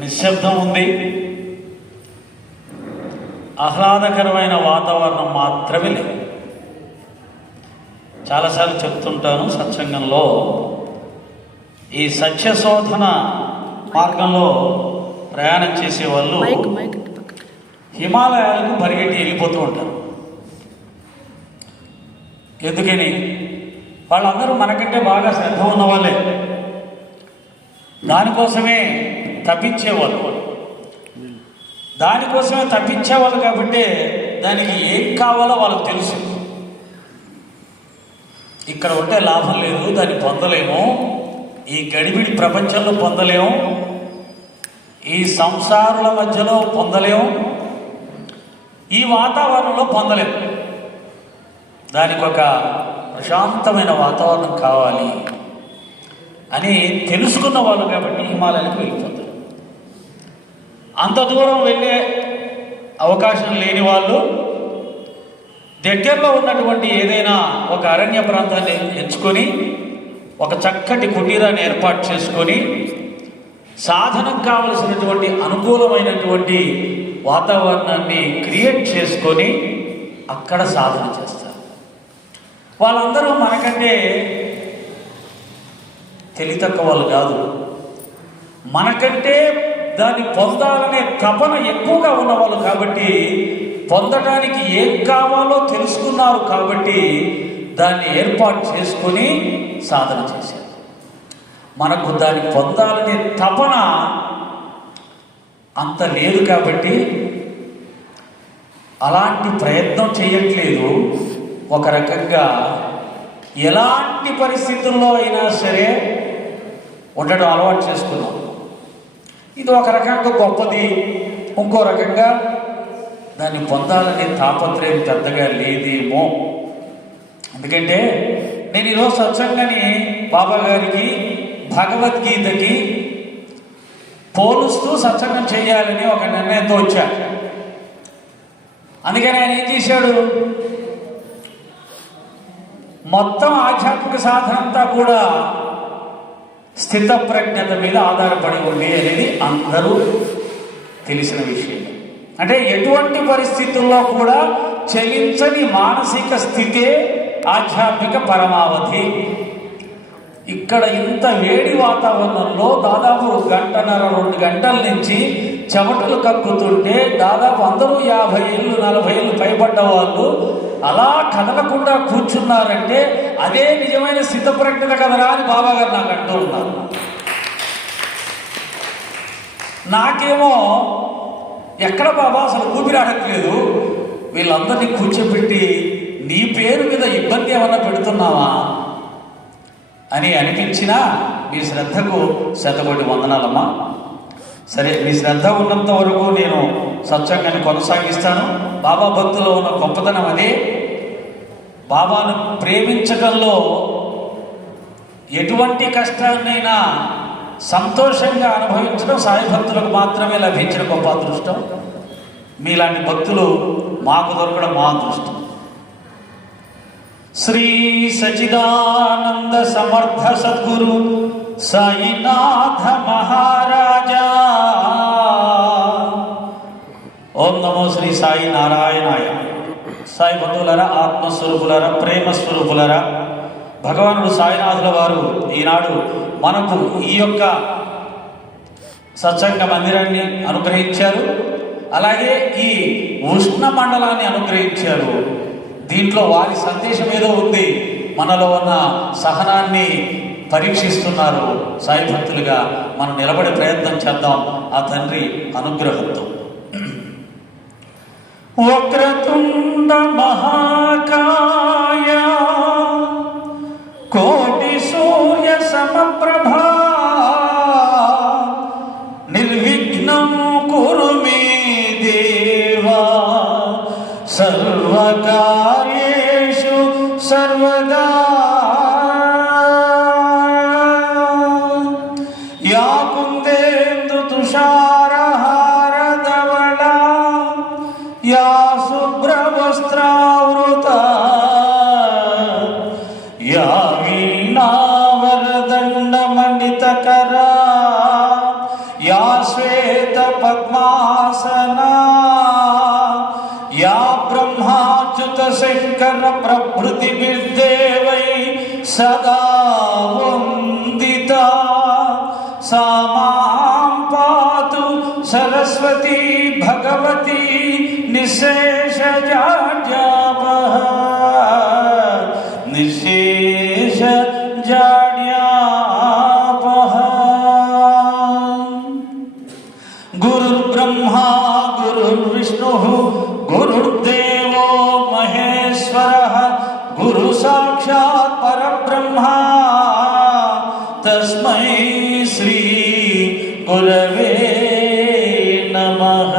నిశ్శబ్దం ఉంది, ఆహ్లాదకరమైన వాతావరణం మాత్రమే లేదు. చాలాసార్లు చెప్తుంటాను సత్సంగంలో, ఈ సత్యశోధన మార్గంలో ప్రయాణం చేసేవాళ్ళు హిమాలయాలకు పరిగెట్టి వెళ్ళిపోతూ ఉంటారు. ఎందుకని? వాళ్ళందరూ మనకంటే బాగా శ్రద్ధ ఉన్న వాళ్ళే, దానికోసమే తప్పించేవాళ్ళు కాబట్టి దానికి ఏం కావాలో వాళ్ళకు తెలుసు. ఇక్కడ ఉంటే లాభం లేదు, దాన్ని పొందలేము, ఈ గడిబిడి ప్రపంచంలో పొందలేము, ఈ సంసారుల మధ్యలో పొందలేము, ఈ వాతావరణంలో పొందలేము. దానికి ఒక ప్రశాంతమైన వాతావరణం కావాలి అని తెలుసుకున్న వాళ్ళు కాబట్టి హిమాలయాలకు వెళ్ళిపోతారు. అంత దూరం వెళ్ళే అవకాశం లేని వాళ్ళు దగ్గరలో ఉన్నటువంటి ఏదైనా ఒక అరణ్య ప్రాంతాన్ని ఎంచుకొని ఒక చక్కటి కుటీరాన్ని ఏర్పాటు చేసుకొని సాధనకు కావలసినటువంటి అనుకూలమైనటువంటి వాతావరణాన్ని క్రియేట్ చేసుకొని అక్కడ సాధన చేస్తారు. వాళ్ళందరూ మనకంటే తెలివితక్కువ వాళ్ళు కాదు, మనకంటే దాన్ని పొందాలనే తపన ఎక్కువగా ఉన్నవాళ్ళు కాబట్టి, పొందడానికి ఏం కావాలో తెలుసుకున్నారు కాబట్టి దాన్ని ఏర్పాటు చేసుకొని సాధన చేశారు. మనకు దాన్ని పొందాలనే తపన అంత లేదు కాబట్టి అలాంటి ప్రయత్నం చేయట్లేదు. ఒక రకంగా ఎలాంటి పరిస్థితుల్లో అయినా సరే ఉండడం అలవాటు చేసుకున్నాం. ఇది ఒక రకంగా గొప్పది, ఇంకో రకంగా దాన్ని పొందాలనే తాపత్రయం పెద్దగా లేదేమో. ఎందుకంటే నేను ఈరోజు సత్సంగాన్ని బాబా గారికి భగవద్గీతకి పోలుస్తూ సత్సంగం చేయాలని ఒక నిర్ణయంతో వచ్చాను. అందుకని ఆయన ఏం చేశాడు, మొత్తం ఆధ్యాత్మిక సాధన అంతా కూడా స్థితప్రజ్ఞత మీద ఆధారపడి ఉంది అనేది అందరూ తెలిసిన విషయం. అంటే ఎటువంటి పరిస్థితుల్లో కూడా చలించని మానసిక స్థితే ఆధ్యాత్మిక పరమావధి. ఇక్కడ ఇంత వేడి వాతావరణంలో దాదాపు 1.5-2 గంటల నుంచి చెమటలు కక్కుతుంటే దాదాపు అందరూ 50 ఏళ్ళు 40 ఏళ్ళు పైబడ్డ వాళ్ళు అలా కదలకుండా కూర్చున్నారంటే అదే నిజమైన స్థితప్రజ్ఞత కదరా అని బాబా గారు నాకు అంటూ ఉన్నారు. నాకేమో ఎక్కడ బాబా అసలు ఊపిరాడట్లేదు, వీళ్ళందరినీ కూర్చోబెట్టి నీ పేరు మీద ఇబ్బంది ఏమన్నా పెడుతున్నావా అని అనిపించినా మీ శ్రద్ధకు శతకోటి వందనాలమ్మా. సరే, మీ శ్రద్ధ ఉన్నంత వరకు నేను సత్సంగాన్ని కొనసాగిస్తాను. బాబా భక్తులో ఉన్న గొప్పతనం అదే. బాబాను ప్రేమించడంలో ఎటువంటి కష్టాన్నైనా సంతోషంగా అనుభవించడం సాయి భక్తులకు మాత్రమే లభించిన గొప్ప అదృష్టం. మీలాంటి భక్తులు మాకు దొరకడం మా అదృష్టం. శ్రీ సచిదానంద సమర్థ సద్గురు సాయినాథ మహారాజా. ఓం నమో శ్రీ సాయి నారాయణాయ. సాయి బంధువులారా, ఆత్మస్వరూపులారా, ప్రేమస్వరూపులారా, భగవానుడు సాయినాథుల వారు ఈనాడు మనకు ఈ యొక్క సత్సంగ మందిరాన్ని అనుగ్రహించారు. అలాగే ఈ ఉష్ణ మండలాన్ని అనుగ్రహించారు. దీంట్లో వారి సందేశం ఏదో ఉంది, మనలో ఉన్న సహనాన్ని పరీక్షిస్తున్నారు. సాయి భక్తులుగా మనం నిలబడే ప్రయత్నం చేద్దాం ఆ తండ్రి అనుగ్రహంతో. వక్రతుండ మహాకాయ కోటి సూర్య సమప్రభా నిర్విఘ్నం కురు మే దేవా సర్వకార్యేషు సర్వదా. యా కుందేందు తుషారహారధవళ యా శుభ్రవస్త్రావృత యా వీణావరదండమణితకరా యా శ్వే పద్మాసనా యా బ్రహ్మాచ్యుత శంకర ప్రభృతిభిర్దేవై సదా వందితా సా మాం పాతు సరస్వతీ భగవతి నిశేషజాడ్యాపః నిశేషజాడ్యాపః. గురుర్బ్రహ్మా గురుర్విష్ణుః గురుర్దేవో మహేశ్వరః గురు సాక్షాత్ పరబ్రహ్మ తస్మై శ్రీ గురవే నమః.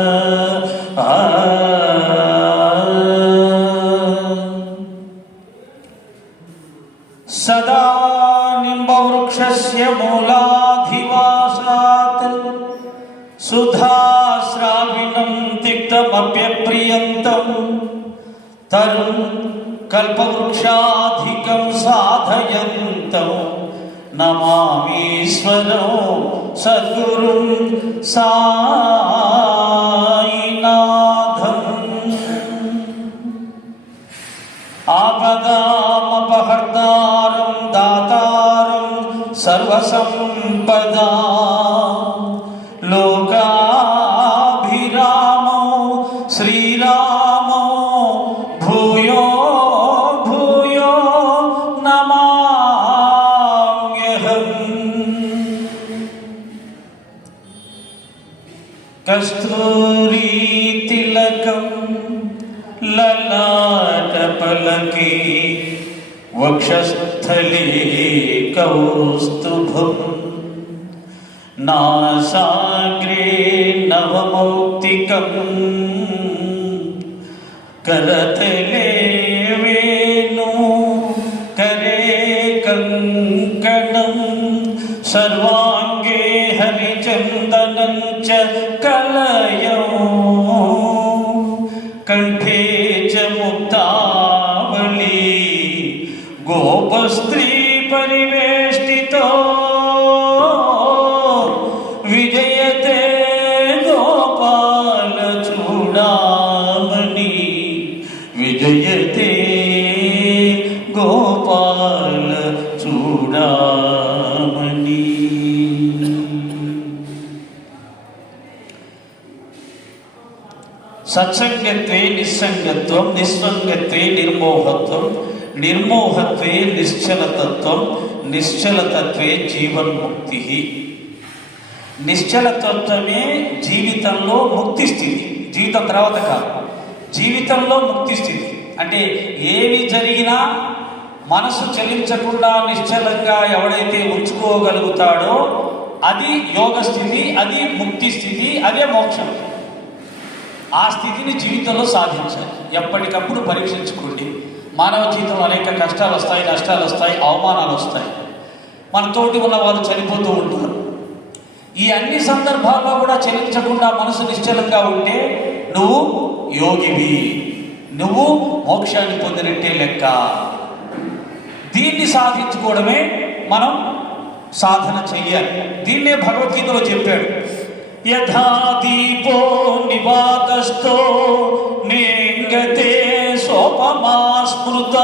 సదా నింబవృక్షస్య మూలాధివాసాత్ సుధాస్రావిణం తిక్తమప్యప్రియంతం తరుం కల్పవృక్షాధికం సాధయంతం నమామీశ్వరం సద్గురుం సాయినాథం. ఆపదామపహర్తారం దాతారం సర్వసంపదా లోకాభిరామో శ్రీరామో భూయో భూయో నమామ్యహం. కస్తూరీ తిలకం లలాటపలకే వక్షస్థలే కౌస్తుభం నాసాగ్రే నవమౌక్తికం కరతలే వేణు కరే కంకణం సర్వాంగే హరిచందనం చ కలయో కంఠే చ ముక్తావళి గోపస్త్రీ పరివేష్టితో విజయతే గోపాల చూడామణి విజయతే గోపాల చూడామణి. సత్సంగత్వే నిస్సంగత్వం నిస్సంగత్వే నిర్మోహత్వం నిర్మోహత్వే నిశ్చలతత్వం నిశ్చలతత్వే జీవన్ముక్తి. నిశ్చలతత్వమే జీవితంలో ముక్తి స్థితి. జీవితం తర్వాత కాదు, జీవితంలో ముక్తి స్థితి. అంటే ఏవి జరిగినా మనసు చలించకుండా నిశ్చలంగా ఎవడైతే ఉంచుకోగలుగుతాడో అది యోగ స్థితి, అది ముక్తి స్థితి, అదే మోక్షం. ఆ స్థితిని జీవితంలో సాధించాలి. ఎప్పటికప్పుడు పరీక్షించుకోండి. మానవ జీవితంలో అనేక కష్టాలు వస్తాయి, నష్టాలు వస్తాయి, అవమానాలు వస్తాయి. మన తోటి ఉన్న వాళ్ళు చనిపోతూ ఉంటారు. ఈ అన్ని సందర్భాల్లో కూడా చలించకుండా మనసు నిశ్చలంగా ఉంటే నువ్వు యోగివి, నువ్వు మోక్షాన్ని పొందినట్టే లెక్క. దీన్ని సాధించుకోవడమే మనం సాధన చెయ్యాలి. దీన్నే భగవద్గీతలో చెప్పాడు. యథా దీపో నివాతస్థో నేంగతే సోపమా స్మృత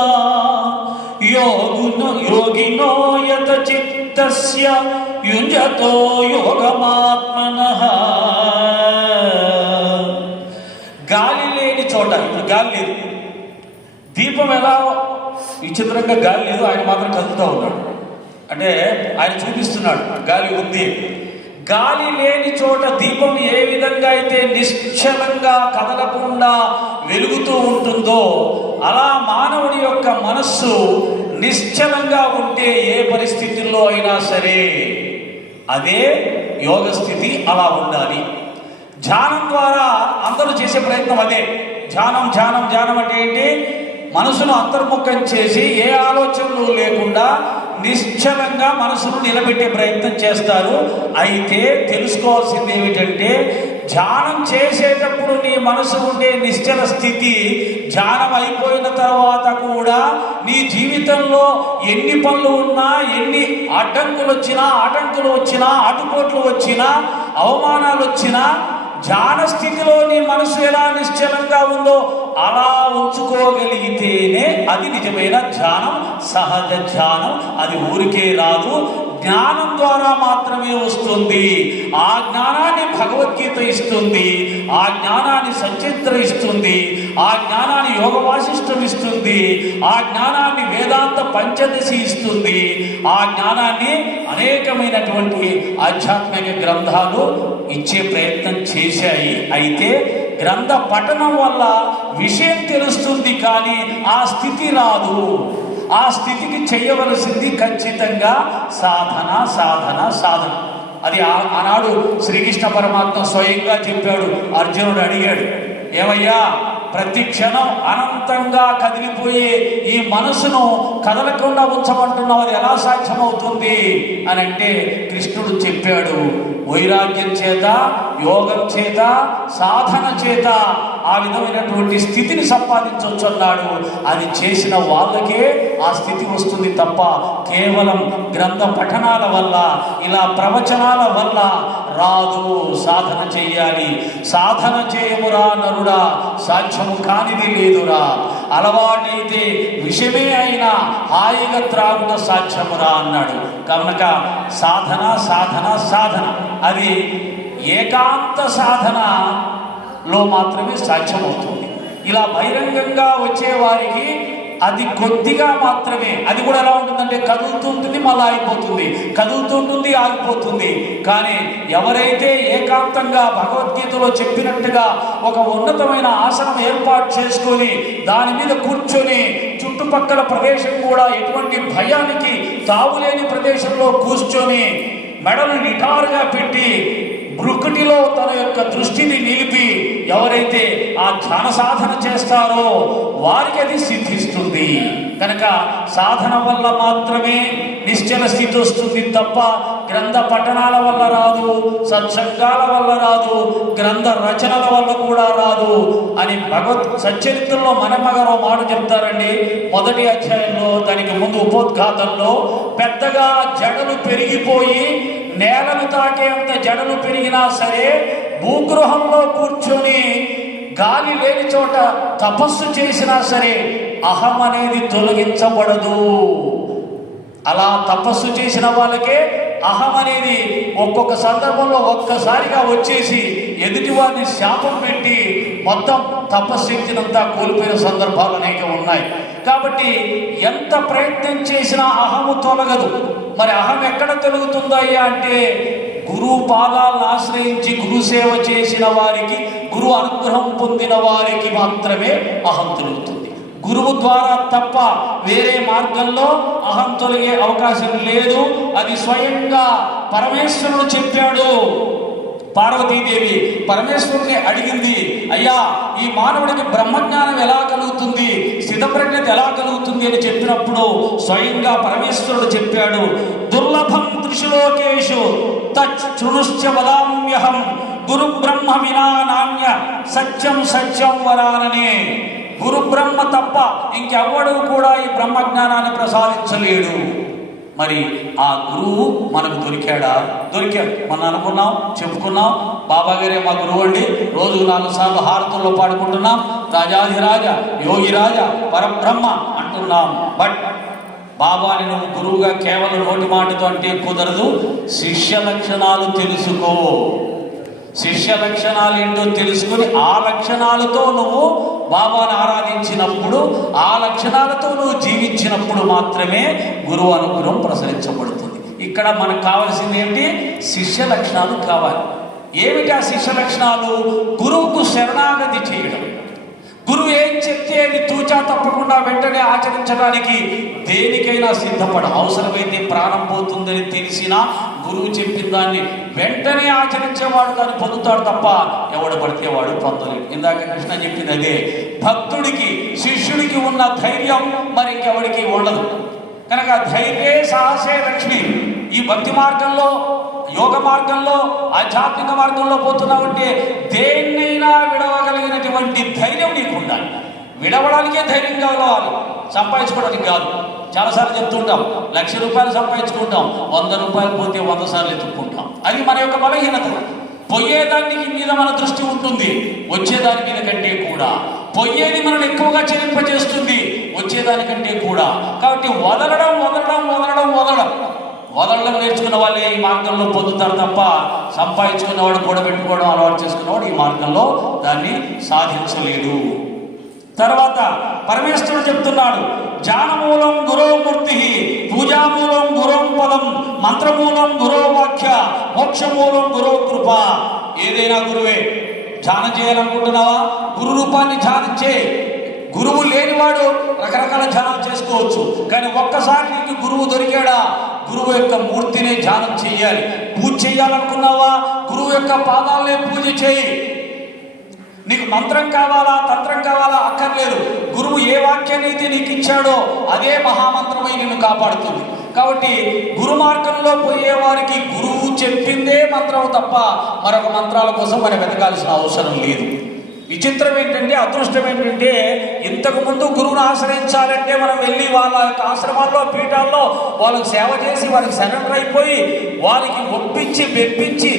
యోగినో యత చిత్తస్య యుంజతో యోగమాత్మనః. గాలి లేని చోట, ఇప్పుడు గాలి లేదు, దీపం ఎలా విచిత్రంగా గాలి లేదు, ఆయన మాత్రం కదులుతూ ఉన్నాడు. అంటే ఆయన చూపిస్తున్నాడు గాలి ఉంది. గాలి లేని చోట దీపం ఏ విధంగా అయితే నిశ్చలంగా కదలకుండా వెలుగుతూ ఉంటుందో అలా మానవుడి యొక్క మనస్సు నిశ్చలంగా ఉంటే ఏ పరిస్థితుల్లో అయినా సరే అదే యోగ స్థితి. అలా ఉండాలి. ధ్యానం ద్వారా అందరూ చేసే ప్రయత్నం అదే. ధ్యానం ధ్యానం ధ్యానం అంటే ఏంటి? మనసును అంతర్ముఖం చేసి ఏ ఆలోచనలు లేకుండా నిశ్చలంగా మనసును నిలబెట్టే ప్రయత్నం చేస్తారు. అయితే తెలుసుకోవాల్సింది ఏమిటంటే ధ్యానం చేసేటప్పుడు నీ మనసు ఉండే నిశ్చల స్థితి ధ్యానం అయిపోయిన తర్వాత కూడా నీ జీవితంలో ఎన్ని పనులు ఉన్నా, ఎన్ని ఆటంకులు వచ్చినా, ఆటుపోట్లు వచ్చినా, అవమానాలు వచ్చినా ధ్యాన స్థితిలో నీ మనసు ఎలా నిశ్చలంగా ఉందో అలా ఉంచుకోగలిగితేనే అది నిజమైన ధ్యానం, సహజ ధ్యానం. అది ఊరికే రాదు, జ్ఞానం ద్వారా మాత్రమే వస్తుంది. ఆ జ్ఞానాన్ని భగవద్గీత ఇస్తుంది, ఆ జ్ఞానాన్ని సచిత్ర ఇస్తుంది, ఆ జ్ఞానాన్ని యోగ వాసిష్టం ఇస్తుంది, ఆ జ్ఞానాన్ని వేదాంత పంచదశి ఇస్తుంది, ఆ జ్ఞానాన్ని అనేకమైనటువంటి ఆధ్యాత్మిక గ్రంథాలు ఇచ్చే ప్రయత్నం చేశాయి. అయితే గ్రంథ పఠనం వల్ల విషయం తెలుస్తుంది, కానీ ఆ స్థితి రాదు. ఆ స్థితికి చేయవలసింది ఖచ్చితంగా సాధన, సాధన, సాధన. అది ఆనాడు శ్రీకృష్ణ పరమాత్మ స్వయంగా చెప్పాడు. అర్జునుడు అడిగాడు, ఏమయ్యా ప్రతి క్షణం అనంతంగా కదిలిపోయే ఈ మనసును కదలకుండా ఉంచమంటున్నావు, అది ఎలా సాధ్యమవుతుంది అని అంటే కృష్ణుడు చెప్పాడు, వైరాగ్యం చేత, యోగం చేత, సాధన చేత ఆ విధమైనటువంటి స్థితిని సంపాదించవచ్చు అన్నాడు. అది చేసిన వాళ్ళకే ఆ స్థితి వస్తుంది తప్ప కేవలం గ్రంథ పఠనాల వల్ల, ఇలా ప్రవచనాల వల్ల రాదు. సాధన చెయ్యాలి. సాధన చేయమురా నరుడా, సాధ్యము కానిది లేదురా. అలవాటైతే విషమే అయినా హాయిగా త్రాగుట సాధ్యమురా అన్నాడు. కనుక సాధన, సాధన, సాధన అది ఏకాంత సాధనలో మాత్రమే సాధ్యమవుతుంది. ఇలా బహిరంగంగా వచ్చేవారికి అది కొద్దిగా మాత్రమే. అది కూడా ఎలా ఉంటుందంటే కదులుతుంటుంది, మళ్ళీ ఆగిపోతుంది, కదులుతుంటుంది, ఆగిపోతుంది. కానీ ఎవరైతే ఏకాంతంగా భగవద్గీతలో చెప్పినట్టుగా ఒక ఉన్నతమైన ఆసనం ఏర్పాటు చేసుకొని దాని మీద కూర్చొని చుట్టుపక్కల ప్రదేశం కూడా ఎటువంటి భయానికి తావులేని ప్రదేశంలో కూర్చొని మెడను నిటారుగా పెట్టి బ్రుకుటిలో తన యొక్క దృష్టిని నిలిపి ఎవరైతే ఆ ధ్యాన సాధన చేస్తారో వారికి అది సిద్ధిస్తుంది. కనుక సాధన వల్ల మాత్రమే నిశ్చల స్థితి వస్తుంది తప్ప గ్రంథ పఠనాల వల్ల రాదు, సత్సంగాల వల్ల రాదు, గ్రంథ రచనల వల్ల కూడా రాదు అని భగవత్ సచ్చరిత్రలో మనమ్మగారు మాట చెప్తారండి. మొదటి అధ్యాయంలో, దానికి ముందు ఉపోద్ఘాతంలో, పెద్దగా జడలు పెరిగిపోయి నేలను తాకేంత జడలు పెరిగినా సరే భూగృహంలో కూర్చొని గాలి లేని చోట తపస్సు చేసినా సరే అహం అనేది తొలగించబడదు. అలా తపస్సు చేసిన వాళ్ళకే అహం అనేది ఒక్కొక్క సందర్భంలో ఒక్కసారిగా వచ్చేసి ఎదుటి వారిని శాపం పెట్టి మొత్తం తపశ్శక్తినంతా కోల్పోయిన సందర్భాలు అనేక ఉన్నాయి. కాబట్టి ఎంత ప్రయత్నం చేసినా అహము తొలగదు. మరి అహం ఎక్కడ తొలగుతుందయ్యా అంటే గురువు పాదాలను ఆశ్రయించి గురు సేవ చేసిన వారికి, గురు అనుగ్రహం పొందిన వారికి మాత్రమే అహం తొలుగుతుంది. గురువు ద్వారా తప్ప వేరే మార్గంలో అహం తొలగే అవకాశం లేదు. అది స్వయంగా పరమేశ్వరుడు చెప్పాడు. పార్వతీదేవి పరమేశ్వరుని అడిగింది, అయ్యా ఈ మానవుడికి బ్రహ్మజ్ఞానం ఎలా కలుగుతుంది, స్థితప్రజ్ఞత ఎలా కలుగుతుంది అని చెప్పినప్పుడు స్వయంగా పరమేశ్వరుడు చెప్పాడు, దుర్లభం త్రిశులోకేషు తృణుశ్చ వదామ్యహం గురు బ్రహ్మ వినా నాణ్య సత్యం సత్యం వరాననే. గురు బ్రహ్మ తప్ప ఇంకెవ్వడు కూడా ఈ బ్రహ్మజ్ఞానాన్ని ప్రసాదించలేడు. మరి ఆ గురువు మనకు దొరికాడా? దొరికాడు. మనం అనుకున్నాం, చెప్పుకున్నాం, బాబా గారే మా గురువు అండి, రోజు 4 సార్లు హారతుల్లో పాడుకుంటున్నాం, రాజాధిరాజ యోగిరాజ పరబ్రహ్మ అంటున్నాం. బట్ బాబాని నువ్వు గురువుగా కేవలం నోటి మాటతో అంటే కుదరదు. శిష్య లక్షణాలు తెలుసుకో. శిష్య లక్షణాలు ఏంటో తెలుసుకుని ఆ లక్షణాలతో నువ్వు బాబాను ఆరాధించినప్పుడు, ఆ లక్షణాలతో నువ్వు జీవించినప్పుడు మాత్రమే గురువు అనుగ్రహం ప్రసరించబడుతుంది. ఇక్కడ మనకు కావాల్సింది ఏంటి? శిష్య లక్షణాలు కావాలి. ఏమిటి ఆ శిష్య లక్షణాలు? గురువుకు శరణాగతి చేయడం. గురువు ఏం చెప్తే అది తూచా తప్పకుండా వెంటనే ఆచరించడానికి దేనికైనా సిద్ధపడ. అవసరమైతే ప్రాణం పోతుందని తెలిసినా గురువు చెప్పిన దాన్ని వెంటనే ఆచరించేవాడు దాన్ని పొందుతాడు తప్ప ఎవడు పడితే వాడు పొందలేడు. ఇందాక కృష్ణ చెప్పింది అదే. భక్తుడికి, శిష్యుడికి ఉన్న ధైర్యం మరి ఇంకెవడికి ఉండదు. కనుక ధైర్యే సాహసే లక్ష్మి. ఈ భక్తి మార్గంలో, యోగ మార్గంలో, ఆధ్యాత్మిక మార్గంలో పోతున్నామంటే దేన్నైనా విడవగలిగినటువంటి ధైర్యం నీకు ఉండాలి. విడవడానికే ధైర్యం కావాలి, సంపాదించుకోవడానికి కాదు. చాలాసార్లు చెప్తుంటాం, 1,00,000 రూపాయలు సంపాదించుకుంటాం, 100 రూపాయలు పోతే 100 సార్లు ఎత్తుక్కుంటాం. అది మన యొక్క బలహీనత. పోయేదాని మీద మన దృష్టి ఉంటుంది, వచ్చేదాని మీద కంటే కూడా. పోయేది మనల్ని ఎక్కువగా చెల్లింపజేస్తుంది, వచ్చేదానికంటే కూడా. కాబట్టి వదలడం వదలడం వదలడం వదలడం వదలడం నేర్చుకున్న వాళ్ళే ఈ మార్గంలో పొందుతారు తప్ప, సంపాదించుకున్నవాడు కూడబెట్టుకోవడం అలవాటు చేసుకున్నవాడు ఈ మార్గంలో దాన్ని సాధించలేడు. తర్వాత పరమేశ్వరుడు చెప్తున్నాడు, జ్ఞానమూలం గురోమూర్తి, పూజామూలం గురో పదం, మంత్రమూలం గురో వాక్య, మోక్షమూలం గురో కృప. ఏదైనా గురువే. ధ్యానం చేయాలనుకుంటున్నావా? గురు రూపాన్ని ధ్యానం చేయి. గురువు లేనివాడు రకరకాల ధ్యానం చేసుకోవచ్చు, కానీ ఒక్కసారి నీకు గురువు దొరికాడా, గురువు యొక్క మూర్తినే ధ్యానం చేయాలి. పూజ చేయాలనుకున్నావా? గురువు యొక్క పాదాలనే పూజ చేయి. నీకు మంత్రం కావాలా, తంత్రం కావాలా, అక్కర్లేదు. గురువు ఏ వాక్యాన్నైతే నీకు ఇచ్చాడో అదే మహామంత్రమై నిన్ను కాపాడుతుంది. కాబట్టి గురు మార్గంలో పోయే వారికి గురువు చెప్పిందే మంత్రం తప్ప మరొక మంత్రాల కోసం మనం వెతకాల్సిన అవసరం లేదు. విచిత్రం ఏంటంటే, అదృష్టం ఏంటంటే, ఇంతకుముందు గురువును ఆశ్రయించాలంటే మనం వెళ్ళి వాళ్ళ యొక్క ఆశ్రమాల్లో, పీఠాల్లో వాళ్ళకి సేవ చేసి, వారికి సరెండర్ అయిపోయి, వారికి ఒప్పించి మెప్పించి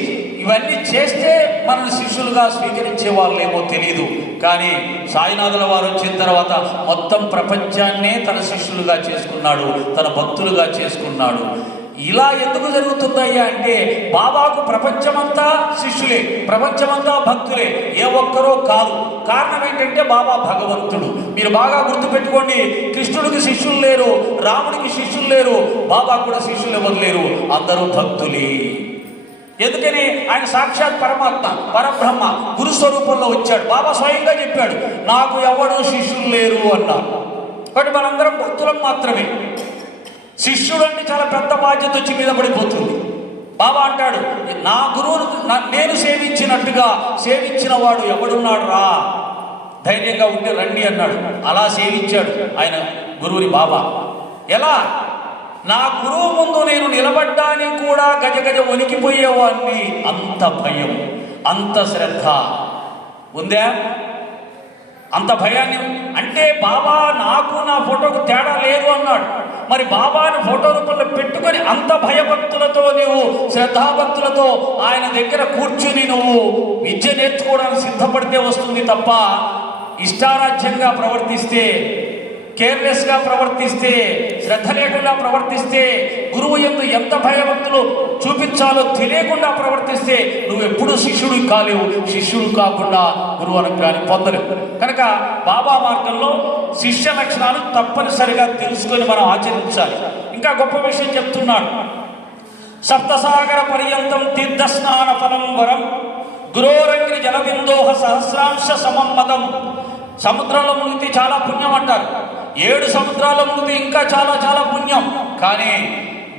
ఇవన్నీ చేస్తే మనల్ని శిష్యులుగా స్వీకరించే వాళ్ళేమో తెలియదు. కానీ సాయినాథుల వారు వచ్చిన తర్వాత మొత్తం ప్రపంచాన్నే తన శిష్యులుగా చేసుకున్నాడు, తన భక్తులుగా చేసుకున్నాడు. ఇలా ఎందుకు జరుగుతుందయ్యా అంటే, బాబాకు ప్రపంచమంతా శిష్యులే, ప్రపంచమంతా భక్తులే, ఏ ఒక్కరో కాదు. కారణం ఏంటంటే బాబా భగవంతుడు. మీరు బాగా గుర్తుపెట్టుకోండి, కృష్ణుడికి శిష్యులు లేరు, రాముడికి శిష్యులు లేరు, బాబా కూడా శిష్యులు ఎవరు లేరు, అందరూ భక్తులే. ఎందుకని? ఆయన సాక్షాత్ పరమాత్మ, పరబ్రహ్మ, గురు స్వరూపంలో వచ్చాడు. బాబా స్వయంగా చెప్పాడు, నాకు ఎవరు శిష్యులు లేరు అన్నారు. బట్ మనందరం భక్తులం మాత్రమే. శిష్యుడు అంటే చాలా పెద్ద బాధ్యత వచ్చి మీద పడిపోతుంది. బాబా అంటాడు, నా గురువును నేను సేవించినట్టుగా సేవించిన వాడు ఎవడున్నాడు రా, ధైర్యంగా ఉండి రండి అన్నాడు. అలా సేవించాడు ఆయన గురువుని బాబా. ఎలా? నా గురువు ముందు నేను నిలబడ్డానికి కూడా గజగజ వణికిపోయేవాడిని. అంత భయం, అంత శ్రద్ధ ఉందా? అంత భయాన్ని అంటే బాబా నాకు నా ఫోటోకు తేడా లేదు అన్నాడు. మరి బాబాని ఫోటో రూపంలో పెట్టుకొని అంత భయభక్తులతో నీవు, శ్రద్ధాభక్తులతో ఆయన దగ్గర కూర్చుని నువ్వు విద్య నేర్చుకోవడానికి సిద్ధపడితే వస్తుంది తప్ప, ఇష్టారాజ్యంగా ప్రవర్తిస్తే, కేర్లెస్గా ప్రవర్తిస్తే, శ్రద్ధ లేకుండా ప్రవర్తిస్తే, గురువు యందు ఎంత భయభక్తులు చూపించాలో తెలియకుండా ప్రవర్తిస్తే నువ్వెప్పుడు శిష్యుడు కాలేవు. శిష్యుడు కాకుండా గురువు అనుగ్రహాన్ని పొందలేవు. కనుక బాబా మార్గంలో శిష్య లక్షణాలు తప్పనిసరిగా తెలుసుకొని మనం ఆచరించాలి. ఇంకా గొప్ప విషయం చెప్తున్నాడు, సప్తసాగర పర్యంతం తీర్థ స్నాన ఫలం వరం, గురోరంగ్రి జలబిందోహ సహస్రాంశ సమం మదం. సముద్రంలో మునిగితే చాలా పుణ్యం అంటారు, 7 సముద్రాల్లో మునిగితే ఇంకా చాలా చాలా పుణ్యం. కానీ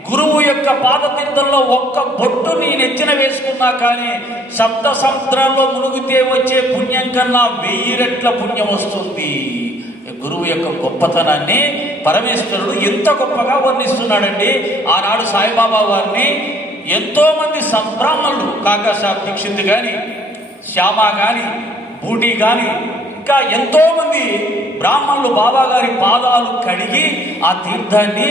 గురువు యొక్క పాదతీర్థంలో ఒక్క బొట్టు నీ నెచ్చిన వేసుకున్నా కానీ సప్త సముద్రాల్లో మునిగితే వచ్చే పుణ్యం కన్నా 1000 రెట్ల పుణ్యం వస్తుంది. గురువు యొక్క గొప్పతనాన్ని పరమేశ్వరుడు ఎంత గొప్పగా వర్ణిస్తున్నాడండి. ఆనాడు సాయిబాబా వారిని ఎంతో మంది సంబ్రాహ్మణులు, కాకాసాబ్ దీక్షిత్ కానీ, శ్యామ కానీ, బూటి కానీ, ఇంకా ఎంతో మంది బ్రాహ్మణులు బాబా గారి పాదాలు కడిగి ఆ తీర్థాన్ని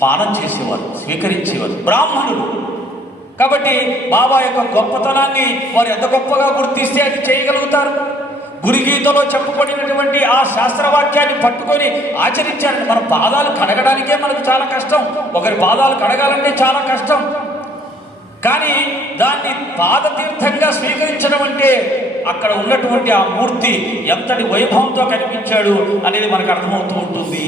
పానం చేసేవారు, స్వీకరించేవారు బ్రాహ్మణులు. కాబట్టి బాబా యొక్క గొప్పతనాన్ని వారు ఎంత గొప్పగా గుర్తిస్తే అది చేయగలుగుతారు. గురుగీతలో చెప్పబడినటువంటి ఆ శాస్త్రవాక్యాన్ని పట్టుకొని ఆచరించారు. మన పాదాలు కడగడానికే మనకు చాలా కష్టం, ఒకరి పాదాలు కడగాలంటే చాలా కష్టం. కానీ దాన్ని పాదతీర్థంగా స్వీకరించడం అంటే అక్కడ ఉన్నటువంటి ఆ మూర్తి ఎంతటి వైభవంతో కనిపించాడు అనేది మనకు అర్థమవుతూ ఉంటుంది.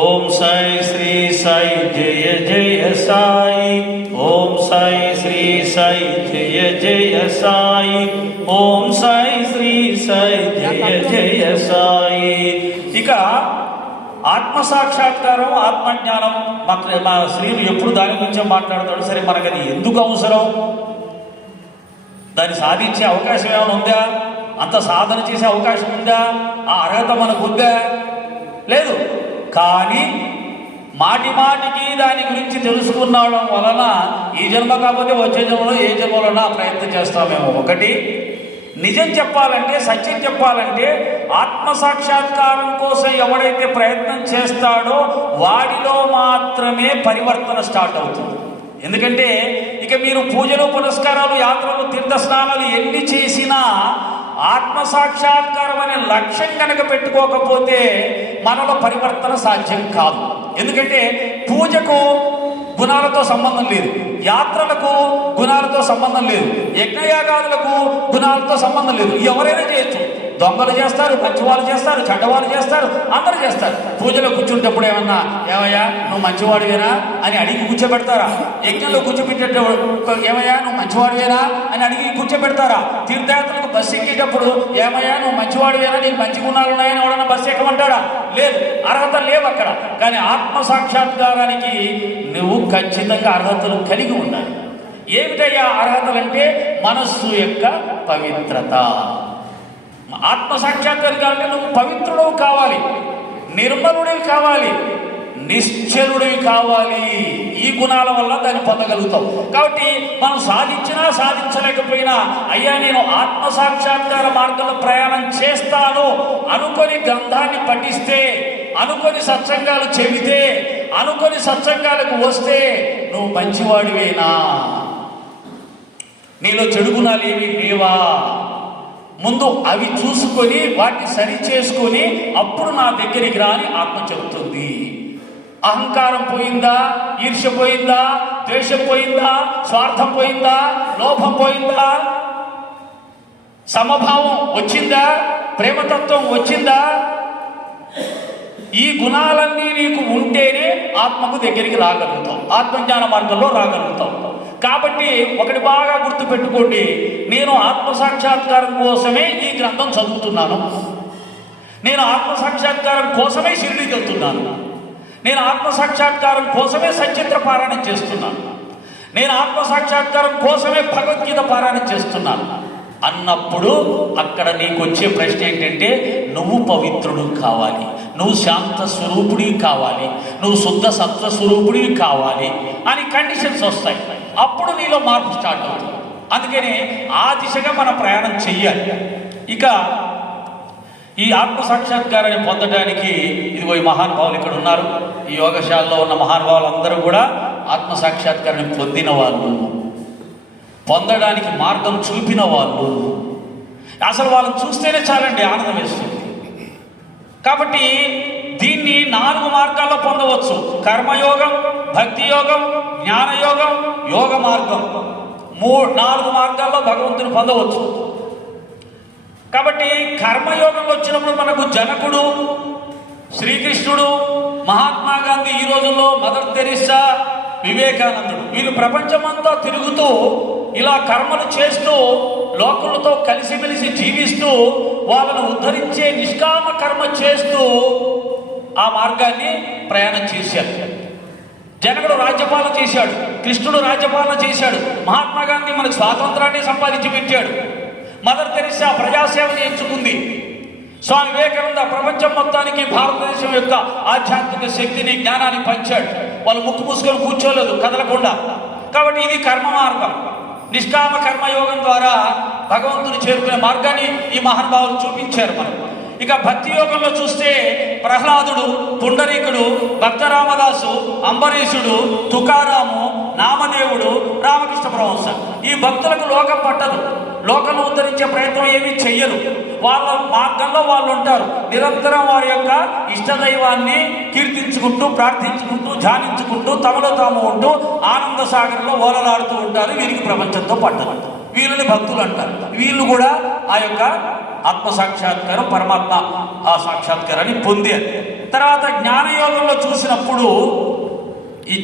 ఓం సాయి శ్రీ సాయి జయ జయ సాయి, ఓం సాయి శ్రీ సాయి జయ జయ సాయి, ఓం సాయి శ్రీ సాయి జయ జయ సాయి. ఇక ఆత్మసాక్షాత్కారం, ఆత్మజ్ఞానం మా శ్రీను ఎప్పుడు దాని గురించే మాట్లాడతాడు. సరే, మనకు అది ఎందుకు అవసరం? దాన్ని సాధించే అవకాశం ఏమైనా ఉందా? అంత సాధన చేసే అవకాశం ఉందా? ఆ అర్హత మనకు ఉందా? లేదు. కానీ మాటి మాటికి దాని గురించి తెలుసుకున్నడం వలన ఈ జన్మ కాకపోతే వచ్చే జన్మలో ఏ జన్మలోనా ప్రయత్నం చేస్తామేమో. ఒకటి, నిజం చెప్పాలంటే, సత్యం చెప్పాలంటే, ఆత్మసాక్షాత్కారం కోసం ఎవడైతే ప్రయత్నం చేస్తాడో వాడిలో మాత్రమే పరివర్తన స్టార్ట్ అవుతుంది. ఎందుకంటే ఇక మీరు పూజలు, పునస్కారాలు, యాత్రలు, తీర్థ స్నానాలు ఎన్ని చేసినా ఆత్మసాక్షాత్కారం అనే లక్ష్యం కనుక పెట్టుకోకపోతే మనలో పరివర్తన సాధ్యం కాదు. ఎందుకంటే పూజకు గుణాలతో సంబంధం లేదు, యాత్రలకు గుణాలతో సంబంధం లేదు, యజ్ఞయాగాదులకు గుణాలతో సంబంధం లేదు. ఎవరైనా చేయొచ్చు. దొంగలు చేస్తారు, మంచివాళ్ళు చేస్తారు, చెడ్డవాళ్ళు చేస్తారు, అందరూ చేస్తారు. పూజలో కూర్చుంటప్పుడు ఏమయ్యా నువ్వు మంచివాడివేనా అని అడిగి కూర్చోబెడతారా? యజ్ఞంలో కూర్చోబెట్టేటప్పుడు ఏమయ్యా నువ్వు మంచివాడివేనా అని అడిగి కూర్చోబెడతారా? తీర్థయాత్రలకు బస్సు ఎక్కేటప్పుడు ఏమయ్యా నువ్వు మంచివాడివేనా, నీకు మంచి గుణాలు ఉన్నాయని ఎవడన్నా బస్సు ఎక్కమంటాడా? లేదు, అర్హత లేవు అక్కడ. కానీ ఆత్మసాక్షాత్కారానికి నువ్వు ఖచ్చితంగా అర్హతలు కలిగి ఉండాలి. ఏమిటయ్యా అర్హతలంటే మనస్సు యొక్క పవిత్రత. ఆత్మసాక్షాత్కారం కావాలంటే నువ్వు పవిత్రుడవు కావాలి, నిర్మలుడివి కావాలి, నిశ్చలుడివి కావాలి. ఈ గుణాల వల్ల దాన్ని పొందగలుగుతాం. కాబట్టి మనం సాధించినా సాధించలేకపోయినా అయ్యా నేను ఆత్మసాక్షాత్కార మార్గంలో ప్రయాణం చేస్తాను అనుకొని గ్రంథాన్ని పఠిస్తే, అనుకొని సత్సంగాలు చెబితే, అనుకొని సత్సంగాలకు వస్తే నువ్వు మంచివాడివేనా? నీలో చెడు గుణాలు ఏమీ లేవా? ముందు అవి చూసుకొని వాటిని సరి చేసుకొని అప్పుడు నా దగ్గరికి రాని ఆత్మ చెబుతుంది. అహంకారం పోయిందా, ఈర్ష్య పోయిందా, ద్వేషం పోయిందా, స్వార్థం పోయిందా, లోభం పోయిందా, సమభావం వచ్చిందా, ప్రేమతత్వం వచ్చిందా? ఈ గుణాలన్నీ నీకు ఉంటేనే ఆత్మకు దగ్గరికి రాగలుగుతాం, ఆత్మజ్ఞాన మార్గంలో రాగలుగుతాం. కాబట్టి ఒకటి బాగా గుర్తుపెట్టుకోండి, నేను ఆత్మసాక్షాత్కారం కోసమే ఈ గ్రంథం చదువుతున్నాను, నేను ఆత్మసాక్షాత్కారం కోసమే షిరిడీకి వెళ్తున్నాను, నేను ఆత్మసాక్షాత్కారం కోసమే సచిత్ర పారాయణం చేస్తున్నాను, నేను ఆత్మసాక్షాత్కారం కోసమే భగవద్గీత పారాయణం చేస్తున్నాను అన్నప్పుడు అక్కడ నీకు వచ్చే ప్రశ్న ఏంటంటే నువ్వు పవిత్రుడు కావాలి, నువ్వు శాంత స్వరూపుడివి కావాలి, నువ్వు శుద్ధ సత్వ స్వరూపుడివి కావాలి అని కండిషన్స్ వస్తాయి. అప్పుడు నీలో మార్పు స్టార్ట్ అవుతుంది. అందుకని ఆ దిశగా మనం ప్రయాణం చెయ్యాలి. ఇక ఈ ఆత్మసాక్షాత్కారాన్ని పొందడానికి ఇదిగో ఈ మహానుభావులు ఇక్కడ ఉన్నారు. ఈ యోగశాలలో ఉన్న మహానుభావులు అందరూ కూడా ఆత్మసాక్షాత్కారాన్ని పొందిన వాళ్ళు, పొందడానికి మార్గం చూపిన వాళ్ళు. అసలు వాళ్ళని చూస్తేనే చాలండి, ఆనందం వేస్తుంది. కాబట్టి దీన్ని 4 మార్గాల్లో పొందవచ్చు: కర్మయోగం, భక్తి యోగం, జ్ఞానయోగం, యోగ మార్గం. 4 మార్గాల్లో భగవంతుని పొందవచ్చు. కాబట్టి కర్మయోగంలో వచ్చినప్పుడు మనకు జనకుడు, శ్రీకృష్ణుడు, మహాత్మా గాంధీ, ఈ రోజుల్లో మదర్ తెరిసా, వివేకానందుడు, వీళ్ళు ప్రపంచమంతా తిరుగుతూ ఇలా కర్మలు చేస్తూ లోకులతో కలిసిమెలిసి జీవిస్తూ వాళ్ళను ఉద్ధరించే నిష్కామ కర్మ చేస్తూ ఆ మార్గాన్ని ప్రయాణం చేశారు. జనకుడు రాజ్యపాలన చేశాడు, కృష్ణుడు రాజ్యపాలన చేశాడు, మహాత్మా గాంధీ మనకు స్వాతంత్రాన్ని సంపాదించి పెట్టాడు, మదర్ తెరిసా ప్రజాసేవని ఎంచుకుంది, స్వామి వివేకానంద ప్రపంచం మొత్తానికి భారతదేశం యొక్క ఆధ్యాత్మిక శక్తిని, జ్ఞానాన్ని పంచాడు. వాళ్ళు ముక్కు మూసుకొని కూర్చోలేదు, కదలకుండా. కాబట్టి ఇది కర్మ మార్గం. నిష్కామ కర్మయోగం ద్వారా భగవంతుని చేరుకునే మార్గాన్ని ఈ మహానుభావులు చూపించారు మనకు. ఇక భక్తి యోగంలో చూస్తే ప్రహ్లాదుడు, పుండరీకుడు, భక్త రామదాసు, అంబరీషుడు, తుకారాము, నామదేవుడు, రామకృష్ణ పరమహంస, ఈ భక్తులకు లోకం పట్టదు, లోకను ఉద్ధరించే ప్రయత్నం ఏమీ చెయ్యరు. వాళ్ళ మార్గంలో వాళ్ళు ఉంటారు. నిరంతరం వారి యొక్క ఇష్టదైవాన్ని కీర్తించుకుంటూ, ప్రార్థించుకుంటూ, ధ్యానించుకుంటూ, తమలో తాము ఉంటూ ఆనంద సాగరంలో ఓలలాడుతూ ఉంటారు. వీరికి ప్రపంచంతో పట్టదు. వీళ్ళని భక్తులు అంటారు. వీళ్ళు కూడా ఆ యొక్క ఆత్మసాక్షాత్కారం, పరమాత్మ ఆ సాక్షాత్కారాన్ని పొందారు. తర్వాత జ్ఞానయోగంలో చూసినప్పుడు, ఈ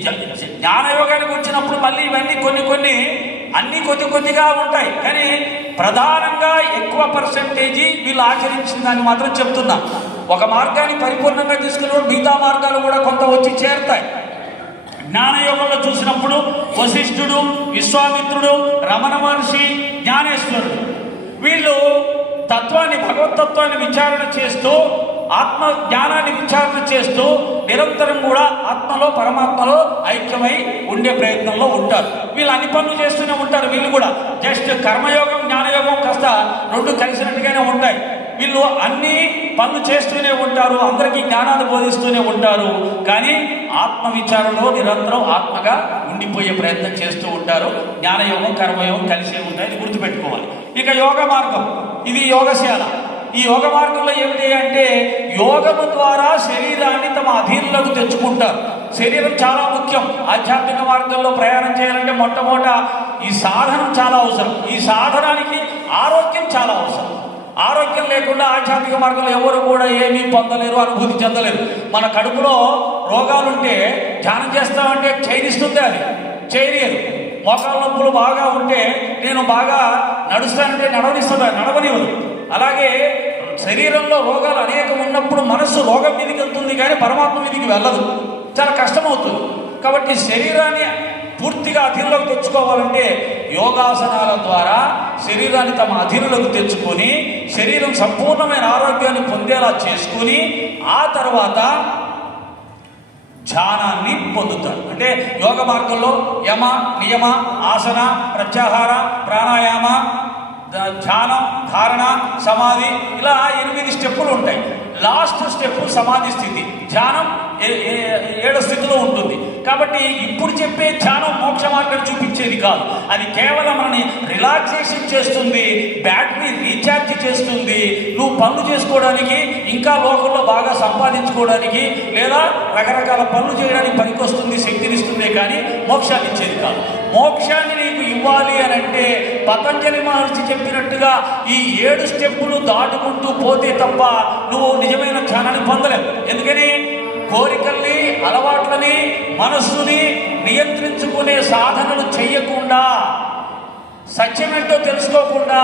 జ్ఞానయోగానికి వచ్చినప్పుడు మళ్ళీ ఇవన్నీ కొన్ని అన్ని కొద్దిగా ఉంటాయి. కానీ ప్రధానంగా ఎక్కువ పర్సెంటేజీ వీళ్ళు ఆచరించిన దాన్ని మాత్రం చెప్తున్నా. ఒక మార్గాన్ని పరిపూర్ణంగా తీసుకుని మిగతా మార్గాలు కూడా కొంత వచ్చి చేరుతాయి. జ్ఞానయోగంలో చూసినప్పుడు వశిష్ఠుడు, విశ్వామిత్రుడు, రమణ మహర్షి, జ్ఞానేశ్వరుడు, వీళ్ళు తత్వాన్ని, భగవతత్వాన్ని విచారణ చేస్తూ ఆత్మ జ్ఞానాన్ని విచారణ చేస్తూ నిరంతరం కూడా ఆత్మలో పరమాత్మలో ఐక్యమై ఉండే ప్రయత్నంలో ఉంటారు. వీళ్ళు అన్ని పనులు చేస్తూనే ఉంటారు. వీళ్ళు కూడా జస్ట్ కర్మయోగం జ్ఞానయోగం కాస్త రెండు కలిసినట్టుగానే ఉంటాయి. వీళ్ళు అన్ని పనులు చేస్తూనే ఉంటారు, అందరికీ జ్ఞానాన్ని బోధిస్తూనే ఉంటారు. కానీ ఆత్మ విచారణలో నిరంతరం ఆత్మగా ఉండిపోయే ప్రయత్నం చేస్తూ ఉంటారు. జ్ఞానయోగం కర్మయోగం కలిసే ఉంటాయి, ఇది గుర్తుపెట్టుకోవాలి. ఇక యోగ మార్గం, ఇది యోగశాల. ఈ యోగ మార్గంలో ఏమిటి అంటే యోగము ద్వారా శరీరాన్ని తమ అధీనంలోకి తెచ్చుకుంటారు. శరీరం చాలా ముఖ్యం. ఆధ్యాత్మిక మార్గంలో ప్రయాణం చేయాలంటే మొట్టమొదట ఈ సాధనం చాలా అవసరం. ఈ సాధనానికి ఆరోగ్యం చాలా అవసరం. ఆరోగ్యం లేకుండా ఆధ్యాత్మిక మార్గంలో ఎవరు కూడా ఏమీ పొందలేరు, అనుభూతి చెందలేరు. మన కడుపులో రోగాలుంటే ధ్యానం చేస్తామంటే చేయనిస్తుంది, అది చేయలేదు. మోకాళ్ళ నొప్పులు బాగా ఉంటే నేను బాగా నడుస్తానంటే నడవనివ్వదు. అలాగే శరీరంలో రోగాలు అనేకం ఉన్నప్పుడు మనస్సు రోగం మీదకి వెళ్తుంది కానీ పరమాత్మ మీదకి వెళ్ళదు, చాలా కష్టమవుతుంది. కాబట్టి శరీరాన్ని పూర్తిగా అధీనంలోకి తెచ్చుకోవాలంటే యోగాసనాల ద్వారా శరీరాన్ని తమ అధీనంలోకి తెచ్చుకొని శరీరం సంపూర్ణమైన ఆరోగ్యాన్ని పొందేలా చేసుకుని ఆ తర్వాత ధ్యానాన్ని పొందుతారు. అంటే యోగ మార్గంలో యమ నియమ ఆసన ప్రత్యాహార ప్రాణాయామ ధ్యానం ధారణ సమాధి ఇలా 8 స్టెప్పులు ఉంటాయి. లాస్ట్ స్టెప్ సమాధి స్థితి. ధ్యానం 7 స్థితిలో ఉంటుంది. కాబట్టి ఇప్పుడు చెప్పే ధ్యానం మోక్ష మార్గం చూపించేది కాదు. అది కేవలం మనని రిలాక్సేషన్ చేస్తుంది, బ్యాటరీ రీఛార్జ్ చేస్తుంది. నువ్వు పనులు చేసుకోవడానికి, ఇంకా లోకంలో బాగా సంపాదించుకోవడానికి, లేదా రకరకాల పనులు చేయడానికి పనికొస్తుంది, శక్తినిస్తుందే కానీ మోక్షాన్ని ఇచ్చేది కాదు. మోక్షాన్ని నీకు ఇవ్వాలి అని అంటే పతంజలి మహర్షి చెప్పినట్టుగా ఈ 7 స్టెప్పులు దాటుకుంటూ పోతే తప్ప నువ్వు నిజమైన ధ్యానాన్ని పొందలేవు. ఎందుకని కోరికల్ని అలవాట్లని మనస్సుని నియంత్రించుకునే సాధనలు చెయ్యకుండా, సత్యమేంటో తెలుసుకోకుండా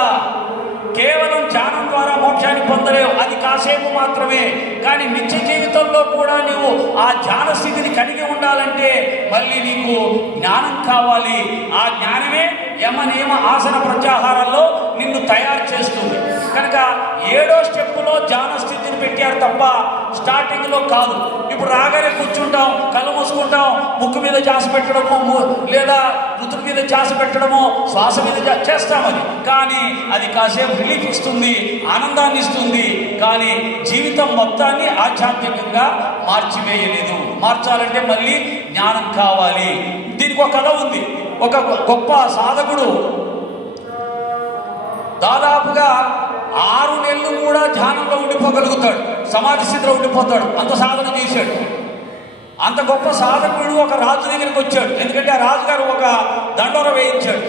కేవలం ధ్యానం ద్వారా మోక్షాన్ని పొందలేవు. అది కాసేపు మాత్రమే. కానీ నిత్య జీవితంలో కూడా నువ్వు ఆ ధ్యాన స్థితిని కలిగి ఉండాలంటే మళ్ళీ నీకు జ్ఞానం కావాలి. ఆ జ్ఞానమే యమ నియమ ఆసన ప్రత్యాహారాల్లో నిన్ను తయారు చేస్తుంది. కనుక 7వ స్టెప్పులో ధ్యాన స్థితిని పెట్టారు తప్ప స్టార్టింగ్లో కాదు. ఇప్పుడు రాగానే కూర్చుంటాం, కళ్ళు మూసుకుంటాం, ముక్కు మీద ధ్యాస పెట్టడము లేదా నుదురు మీద ధ్యాస పెట్టడము, శ్వాస మీద చేస్తామని. కానీ అది కాసేపు రిలీఫ్ ఇస్తుంది, ఆనందాన్ని ఇస్తుంది. కానీ జీవితం మొత్తాన్ని ఆధ్యాత్మికంగా మార్చివేయలేదు. మార్చాలంటే మళ్ళీ జ్ఞానం కావాలి. దీనికి ఒక కథ ఉంది. ఒక గొప్ప సాధకుడు దాదాపుగా 6 నెలలు కూడా ధ్యానంలో ఉండిపోగలుగుతాడు, సమాధి స్థితిలో ఉండిపోతాడు. అంత సాధన చేశాడు. అంత గొప్ప సాధకుడు ఒక రాజు దగ్గరికి వచ్చాడు. ఎందుకంటే ఆ రాజుగారు ఒక దండోర వేయించాడు.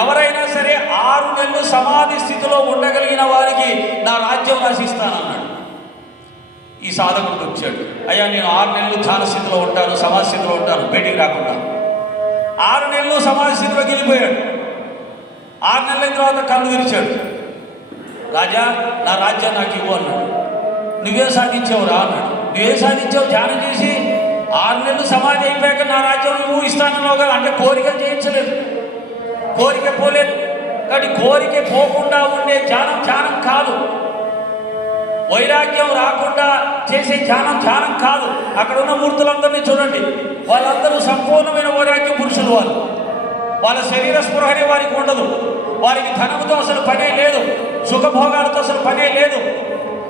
ఎవరైనా సరే 6 నెలలు సమాధి స్థితిలో ఉండగలిగిన వారికి నా రాజ్యం రాసిస్తానన్నాడు. ఈ సాధకుడికి వచ్చాడు, అయ్యా నేను 6 నెలలు ధ్యాన స్థితిలో ఉంటాను, సమాధి స్థితిలో ఉంటాను, బయటికి రాకుండా. 6 నెలలు సమాధి స్థితిలోకి వెళ్ళిపోయాడు. 6 నెలల తర్వాత కళ్ళు తెరిచాడు. రాజా నా రాజ్యం నాకు ఇవ్వు అన్నాడు. నువ్వే సాధించావురా అన్నాడు. నువ్వే సాధించావు? ధ్యానం చేసి 6 నెలలు సమాధి అయిపోయాక నా రాజ్యం నువ్వు ఇస్తానన్నావు కదా. అంటే కోరికలు చేయించలేదు, కోరిక పోలేదు. కాబట్టి కోరిక పోకుండా ఉండే ధ్యానం కాదు. వైరాగ్యం రాకుండా చేసే ధ్యానం కాదు. అక్కడ ఉన్న మూర్తులందరినీ చూడండి, వాళ్ళందరూ సంపూర్ణమైన వైరాగ్య పురుషులు. వాళ్ళ శరీర స్పృహని వారికి ఉండదు. వారికి ధనంతో అసలు పనే లేదు, సుఖభోగాలతో అసలు పనే లేదు.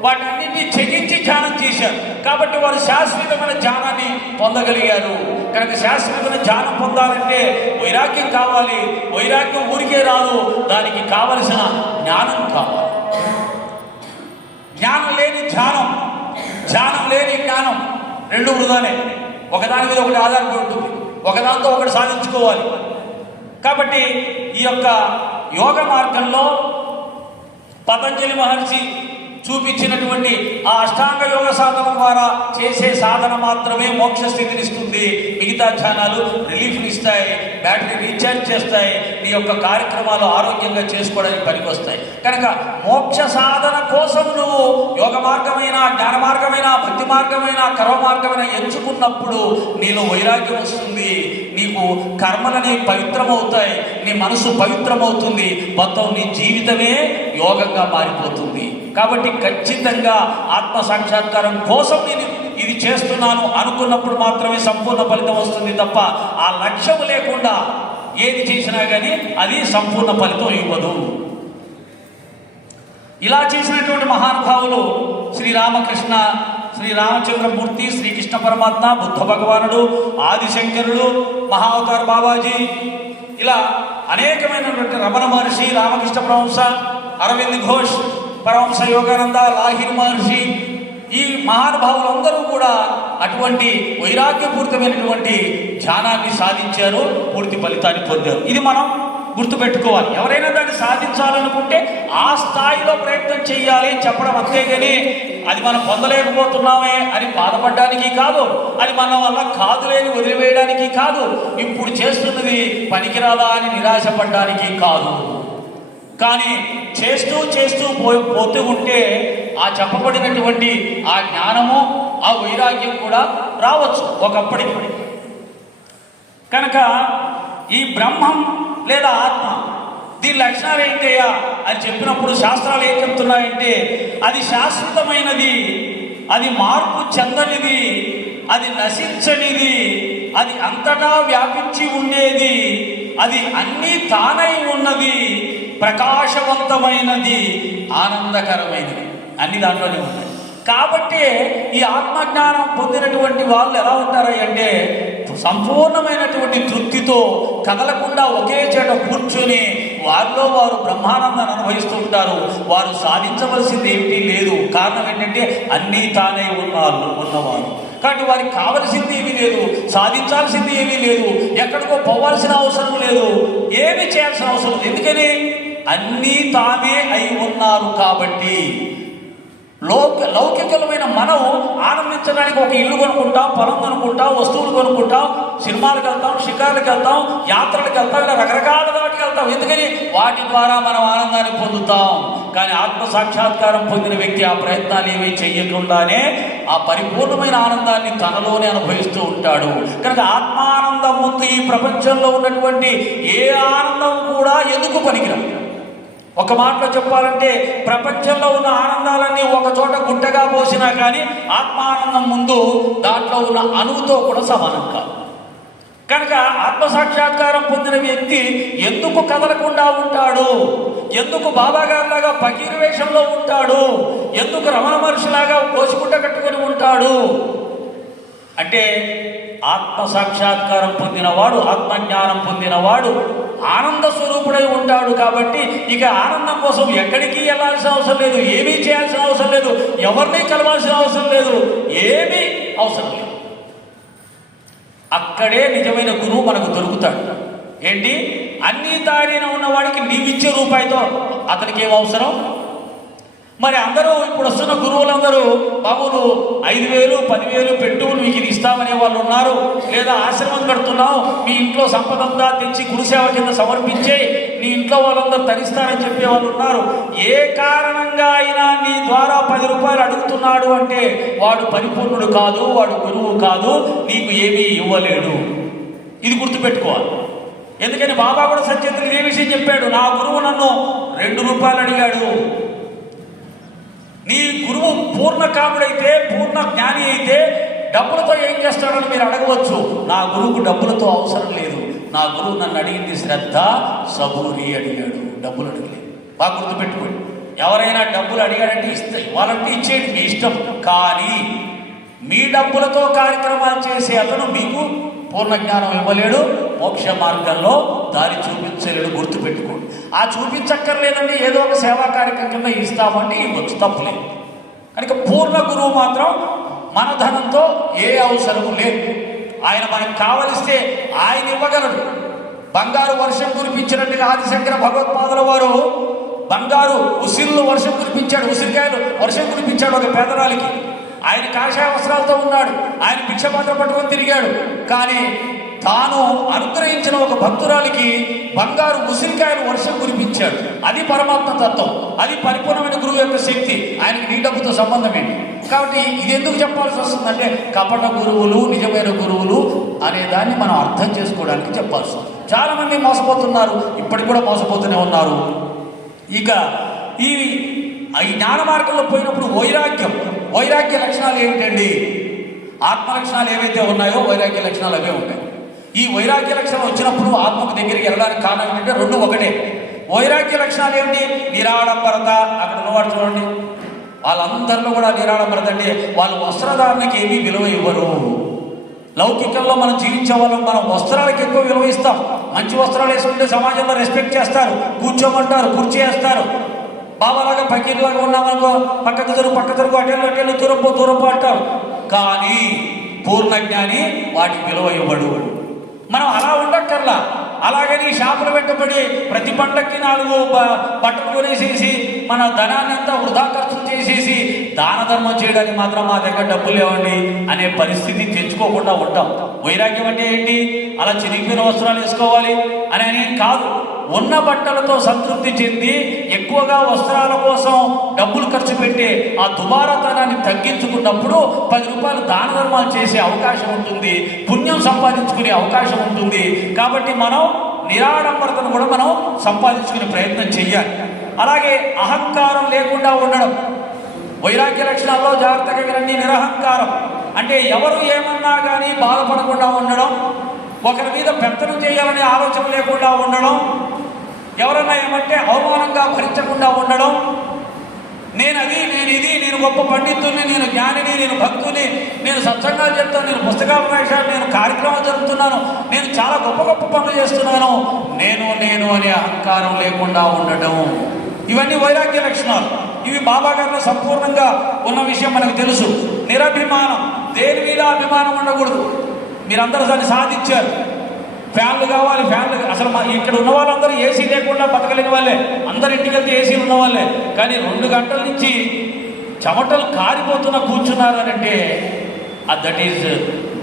వాటన్నింటినీ త్యజించి ధ్యానం చేశారు. కాబట్టి వారు శాశ్వతమైన ధ్యానాన్ని పొందగలిగారు. కనుక శాశ్వతమైన ధ్యానం పొందాలంటే వైరాగ్యం కావాలి. వైరాగ్యం ఊరికే రాదు, దానికి కావలసిన జ్ఞానం కావాలి. జ్ఞానం లేని ధ్యానం, ధ్యానం లేని జ్ఞానం రెండు వృధానే. ఒకదాని మీద ఒకటి ఆధారపడి ఉంటుంది, ఒకదాంతో ఒకటి సాధించుకోవాలి. కాబట్టి ఈ యొక్క యోగ మార్గంలో పతంజలి మహర్షి చూపించినటువంటి ఆ అష్టాంగ యోగ సాధన ద్వారా చేసే సాధన మాత్రమే మోక్ష స్థితిని ఇస్తుంది. మిగతా ధ్యానాలు రిలీఫ్ని ఇస్తాయి, బ్యాటరీ రీఛార్జ్ చేస్తాయి, నీ యొక్క కార్యక్రమాలు ఆరోగ్యంగా చేసుకోవడానికి పనికొస్తాయి. కనుక మోక్ష సాధన కోసం నువ్వు యోగ మార్గమైన, జ్ఞాన మార్గమైన, భక్తి మార్గమైన, కర్మ మార్గమైన ఎంచుకున్నప్పుడు నీలో వైరాగ్యం వస్తుంది. నీకు కర్మలని పవిత్రమవుతాయి, నీ మనసు పవిత్రమవుతుంది, మొత్తం నీ జీవితమే యోగంగా మారిపోతుంది. కాబట్టి ఖచ్చితంగా ఆత్మ సాక్షాత్కారం కోసం నేను ఇది చేస్తున్నాను అనుకున్నప్పుడు మాత్రమే సంపూర్ణ ఫలితం వస్తుంది తప్ప ఆ లక్ష్యం లేకుండా ఏది చేసినా కానీ అది సంపూర్ణ ఫలితం ఇవ్వదు. ఇలా చేసినటువంటి మహానుభావులు శ్రీరామకృష్ణ, శ్రీరామచంద్రమూర్తి, శ్రీకృష్ణ పరమాత్మ, బుద్ధ భగవానుడు, ఆదిశంకరుడు, మహావతార్ బాబాజీ, ఇలా అనేకమైనటువంటి రమణ మహర్షి, రామకృష్ణ పరమహంస, అరవింద్ ఘోష్, పరమహంస యోగానంద, లాహిర్ మహర్షి, ఈ మహానుభావులందరూ కూడా అటువంటి వైరాగ్యపూరితమైనటువంటి ధ్యానాన్ని సాధించారు, పూర్తి ఫలితాన్ని పొందారు. ఇది మనం గుర్తుపెట్టుకోవాలి. ఎవరైనా దాన్ని సాధించాలనుకుంటే ఆ స్థాయిలో ప్రయత్నం చేయాలి చెప్పడం అంతేగాని అది మనం పొందలేకపోతున్నామే అని బాధపడడానికి కాదు, అది మన వల్ల కాదులేని వదిలివేయడానికి కాదు, ఇప్పుడు చేస్తున్నది పనికిరాదా అని నిరాశపడడానికి కాదు. కానీ చేస్తూ చేస్తూ పోతూ ఉంటే ఆ చెప్పబడినటువంటి ఆ జ్ఞానము, ఆ వైరాగ్యం కూడా రావచ్చు ఒకప్పటికి. కనుక ఈ బ్రహ్మం లేదా ఆత్మ దీని లక్షణాలు ఏంటయ్యా అని చెప్పినప్పుడు శాస్త్రాలు ఏం చెప్తున్నాయంటే అది శాశ్వతమైనది, అది మార్పు చెందనిది, అది నశించనిది, అది అంతటా వ్యాపించి ఉండేది, అది అన్నీ తానై ఉన్నది, ప్రకాశవంతమైనది, ఆనందకరమైనది, అన్ని దాంట్లోనే ఉన్నాయి. కాబట్టి ఈ ఆత్మజ్ఞానం పొందినటువంటి వాళ్ళు ఎలా ఉంటారు అంటే సంపూర్ణమైనటువంటి తృప్తితో కదలకుండా ఒకే చోట కూర్చొని వారిలో వారు బ్రహ్మానందాన్ని అనుభవిస్తూ ఉంటారు. వారు సాధించవలసింది ఏమిటి లేదు. కారణం ఏంటంటే అన్నీ తానే ఉన్నవారు. కాబట్టి వారికి కావలసింది ఏమీ లేదు, సాధించాల్సింది ఏమీ లేదు, ఎక్కడికో పోవాల్సిన అవసరం లేదు, ఏమీ చేయాల్సిన అవసరం లేదు. ఎందుకని అన్నీ తామే అయి ఉన్నారు. కాబట్టి లౌకికమైన మనం ఆనందించడానికి ఒక ఇల్లు కొనుక్కుంటాం, పొలం కొనుక్కుంటాం, వస్తువులు కొనుక్కుంటాం, సినిమాలకు వెళ్తాం, షికార్లకు వెళ్తాం, యాత్రలకు వెళ్తాం, ఇలా రకరకాల వాటికి వెళ్తాం. ఎందుకని వాటి ద్వారా మనం ఆనందాన్ని పొందుతాం. కానీ ఆత్మ సాక్షాత్కారం పొందిన వ్యక్తి ఆ ప్రయత్నాలు ఏమీ చెయ్యకుండానే ఆ పరిపూర్ణమైన ఆనందాన్ని తనలోనే అనుభవిస్తూ ఉంటాడు. కనుక ఆత్మానందం ముందు ఈ ప్రపంచంలో ఉన్నటువంటి ఏ ఆనందం కూడా ఎందుకు పనికిరాదు. ఒక మాటలో చెప్పాలంటే ప్రపంచంలో ఉన్న ఆనందాలన్నీ ఒక చోట గుట్టగా పోసినా కానీ ఆత్మానందం ముందు దాంట్లో ఉన్న అణువుతో కూడా సమానం కాదు. కనుక ఆత్మసాక్షాత్కారం పొందిన వ్యక్తి ఎందుకు కదలకుండా ఉంటాడు, ఎందుకు బాబాగారిలాగా పకీరు వేషంలో ఉంటాడు, ఎందుకు రమణ మహర్షిలాగా కోసిగుడ్డ కట్టుకొని ఉంటాడు అంటే ఆత్మసాక్షాత్కారం పొందినవాడు, ఆత్మజ్ఞానం పొందినవాడు ఆనంద స్వరూపుడై ఉంటాడు. కాబట్టి ఇక ఆనందం కోసం ఎక్కడికి వెళ్ళాల్సిన అవసరం లేదు, ఏమీ చేయాల్సిన అవసరం లేదు, ఎవరిని కలవాల్సిన అవసరం లేదు, ఏమీ అవసరం లేదు. అక్కడే నిజమైన గురువు మనకు దొరుకుతాడు. ఏంటి, అన్నీ తాడిన ఉన్నవాడికి నీవిచ్చే రూపాయితో అతనికి ఏం అవసరం? మరి అందరూ ఇప్పుడు వస్తున్న గురువులందరూ బాబులు 5,000 10,000 పెట్టు నీకు ఇది ఇస్తామనే వాళ్ళు ఉన్నారు. లేదా ఆశ్రమం కడుతున్నావు, మీ ఇంట్లో సంపదంతా తెచ్చి గురుసేవ కింద సమర్పించే నీ ఇంట్లో వాళ్ళందరూ తరిస్తారని చెప్పే వాళ్ళు ఉన్నారు. ఏ కారణంగా అయినా నీ ద్వారా 10 రూపాయలు అడుగుతున్నాడు అంటే వాడు పరిపూర్ణుడు కాదు, వాడు గురువు కాదు, నీకు ఏమీ ఇవ్వలేడు. ఇది గుర్తుపెట్టుకోవాలి. ఎందుకని బాబా కూడా సత్యేంద్రుడు ఇదే విషయం చెప్పాడు. నా గురువు నన్ను 2 రూపాయలు అడిగాడు. నీ గురువు పూర్ణ కాముడైతే, పూర్ణ జ్ఞాని అయితే డబ్బులతో ఏం చేస్తాడని మీరు అడగవచ్చు. నా గురువుకు డబ్బులతో అవసరం లేదు. నా గురువు నన్ను అడిగింది శ్రద్ధ, సబూరి అడిగాడు, డబ్బులు అడగలేదు. బాగా గుర్తుపెట్టుకోండి. ఎవరైనా డబ్బులు అడిగాడంటే ఇస్తే వాళ్ళంటే ఇచ్చేది మీ ఇష్టం. కానీ మీ డబ్బులతో కార్యక్రమాలు చేసే అతను మీకు పూర్ణ జ్ఞానం ఇవ్వలేడు, మోక్ష మార్గంలో దారి చూపించలేడు. గుర్తుపెట్టుకోండి. ఆ చూపించక్కర్లేదండి, ఏదో ఒక సేవా కార్యక్రమం కింద ఇస్తామంటే ఇవ్వచ్చు, తప్పులేదు. కనుక పూర్ణ గురువు మాత్రం మన ధనంతో ఏ అవసరము లేదు. ఆయన మనకు కావలిస్తే ఆయన ఇవ్వగలడు. బంగారు వర్షం కురిపించినట్టుగా ఆదిశంకర భగవత్పాదుల వారు బంగారు ఉసిరిలో వర్షం కురిపించాడు, ఉసిరికాయలు వర్షం కురిపించాడు ఒక పేదరాలికి. ఆయన కాషాయ వస్త్రాలతో ఉన్నాడు, ఆయన భిక్షపాత్ర పట్టుకొని తిరిగాడు. కానీ తాను అనుగ్రహించిన ఒక భక్తురాలికి బంగారు ఉసిరికాయలు వర్షం కురిపించాడు. అది పరమాత్మ తత్వం, అది పరిపూర్ణమైన గురువు యొక్క శక్తి. ఆయనకి నీ డబ్బుతో సంబంధం ఏంటి? కాబట్టి ఇది ఎందుకు చెప్పాల్సి వస్తుందంటే కపట గురువులు, నిజమైన గురువులు అనే దాన్ని మనం అర్థం చేసుకోవడానికి చెప్పాల్సి వస్తుంది. చాలా మంది మోసపోతున్నారు, ఇప్పటికి కూడా మోసపోతూనే ఉన్నారు. ఇక ఈ ఈ జ్ఞాన మార్గంలో పోయినప్పుడు వైరాగ్య లక్షణాలు ఏమిటండి? ఆత్మ లక్షణాలు ఏవైతే ఉన్నాయో వైరాగ్య లక్షణాలు అవే ఉంటాయి. ఈ వైరాగ్య లక్షణాలు వచ్చినప్పుడు ఆత్మకు దగ్గరికి వెళ్ళడానికి కారణం ఏంటంటే రెండు ఒకటే. వైరాగ్య లక్షణాలు ఏమిటి? నిరాడంబరత. అక్కడ ఉన్నవాడు చూడండి, వాళ్ళందరిలో కూడా నిరాడంబరత అంటే వాళ్ళు వస్త్రధారణకి ఏమీ విలువ ఇవ్వరు. లౌకికంలో మనం జీవించే వాళ్ళం మనం వస్త్రాలకు ఎక్కువ విలువ ఇస్తాం. మంచి వస్త్రాలు వేసుకుంటే సమాజంలో రెస్పెక్ట్ చేస్తారు, కూర్చోమంటారు, కుర్చీ వేస్తారు. బాబాలాగా పకీర్లాగా ఉన్నామనుకో పక్క తరుగు అటెళ్ళు దూరపు అంటారు. కానీ పూర్ణజ్ఞాని వాటికి విలువ ఇవ్వడు. మనం అలా ఉండక్కర్లా. అలాగని షాపులు పెట్టబడి ప్రతి పంటకి 4 బట్టలు కొనేసేసి మన ధనాన్ని అంతా వృధా ఖర్చు చేసేసి దాన ధర్మం చేయడానికి మాత్రం మా దగ్గర డబ్బులు లేవండి అనే పరిస్థితి తెచ్చుకోకుండా ఉంటాం. వైరాగ్యం అంటే ఏంటి? అలా చిరిగిపోయిన వస్త్రాలు వేసుకోవాలి అని కాదు. ఉన్న బట్టలతో సంతృప్తి చెంది ఎక్కువగా వస్త్రాల కోసం డబ్బులు ఖర్చు పెట్టే ఆ దుబారాతనాన్ని తగ్గించుకున్నప్పుడు 10 రూపాయలు దాన ధర్మాలు చేసే అవకాశం ఉంటుంది, పుణ్యం సంపాదించుకునే అవకాశం ఉంటుంది. కాబట్టి మనం నిరాడంబరతను కూడా మనం సంపాదించుకునే ప్రయత్నం చెయ్యాలి. అలాగే అహంకారం లేకుండా ఉండడం. వైరాగ్య లక్షణాల్లో జాగ్రత్తగా వినండి. నిరహంకారం అంటే ఎవరు ఏమన్నా కానీ బాధపడకుండా ఉండడం, ఒకరి మీద పెత్తనం చేయాలనే ఆలోచన లేకుండా ఉండడం, ఎవరన్నా ఏమంటే అవమానంగా భరించకుండా ఉండడం. నేను ఇది, నేను గొప్ప పండితుని, నేను జ్ఞానిని, నేను భక్తుని, నేను సత్సంగాలు చెప్తాను, నేను పుస్తకాలు రాశాను, నేను కార్యక్రమాలు జరుపుతున్నాను, నేను చాలా గొప్ప పనులు చేస్తున్నాను, నేను అనే అహంకారం లేకుండా ఉండడం. ఇవన్నీ వైరాగ్య లక్షణాలు. ఇవి బాబా గారిలో సంపూర్ణంగా ఉన్న విషయం మనకు తెలుసు. నిరభిమానం, దేని మీద అభిమానం ఉండకూడదు. మీరందరూ దాన్ని సాధించారు. ఫ్యాన్లు కావాలి, అసలు ఇక్కడ ఉన్న వాళ్ళందరూ ఏసీ లేకుండా బతకలేని వాళ్ళే. అందరు ఇంటికి వెళ్తే ఏసీలు ఉన్న వాళ్ళే. కానీ 2 గంటల నుంచి చెమటలు కారిపోతున్నా కూర్చున్నారు అని అంటే దట్ ఈజ్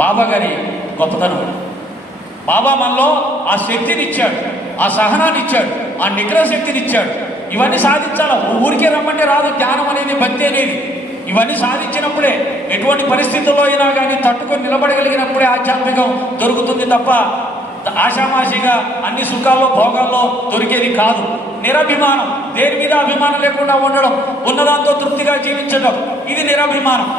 బాబా గారి గొప్పతనం. బాబా మనలో ఆ శక్తిని ఇచ్చాడు, ఆ సహనాన్ని ఇచ్చాడు, ఆ నిగ్రహ శక్తిని ఇచ్చాడు. ఇవన్నీ సాధించాలి. ఊరికే రమ్మంటే రాదు. జ్ఞానం అనేది, భక్తి అనేది ఇవన్నీ సాధించినప్పుడే, ఎటువంటి పరిస్థితుల్లో అయినా కానీ తట్టుకొని నిలబడగలిగినప్పుడే ఆధ్యాత్మికం దొరుకుతుంది తప్ప ఆషామాషిగా అన్ని సుఖాల్లో భోగాల్లో దొరికేది కాదు. నిరభిమానం, దేని మీద అభిమానం లేకుండా ఉండడం, ఉన్నదాంతో తృప్తిగా జీవించడం, ఇది నిరభిమానం.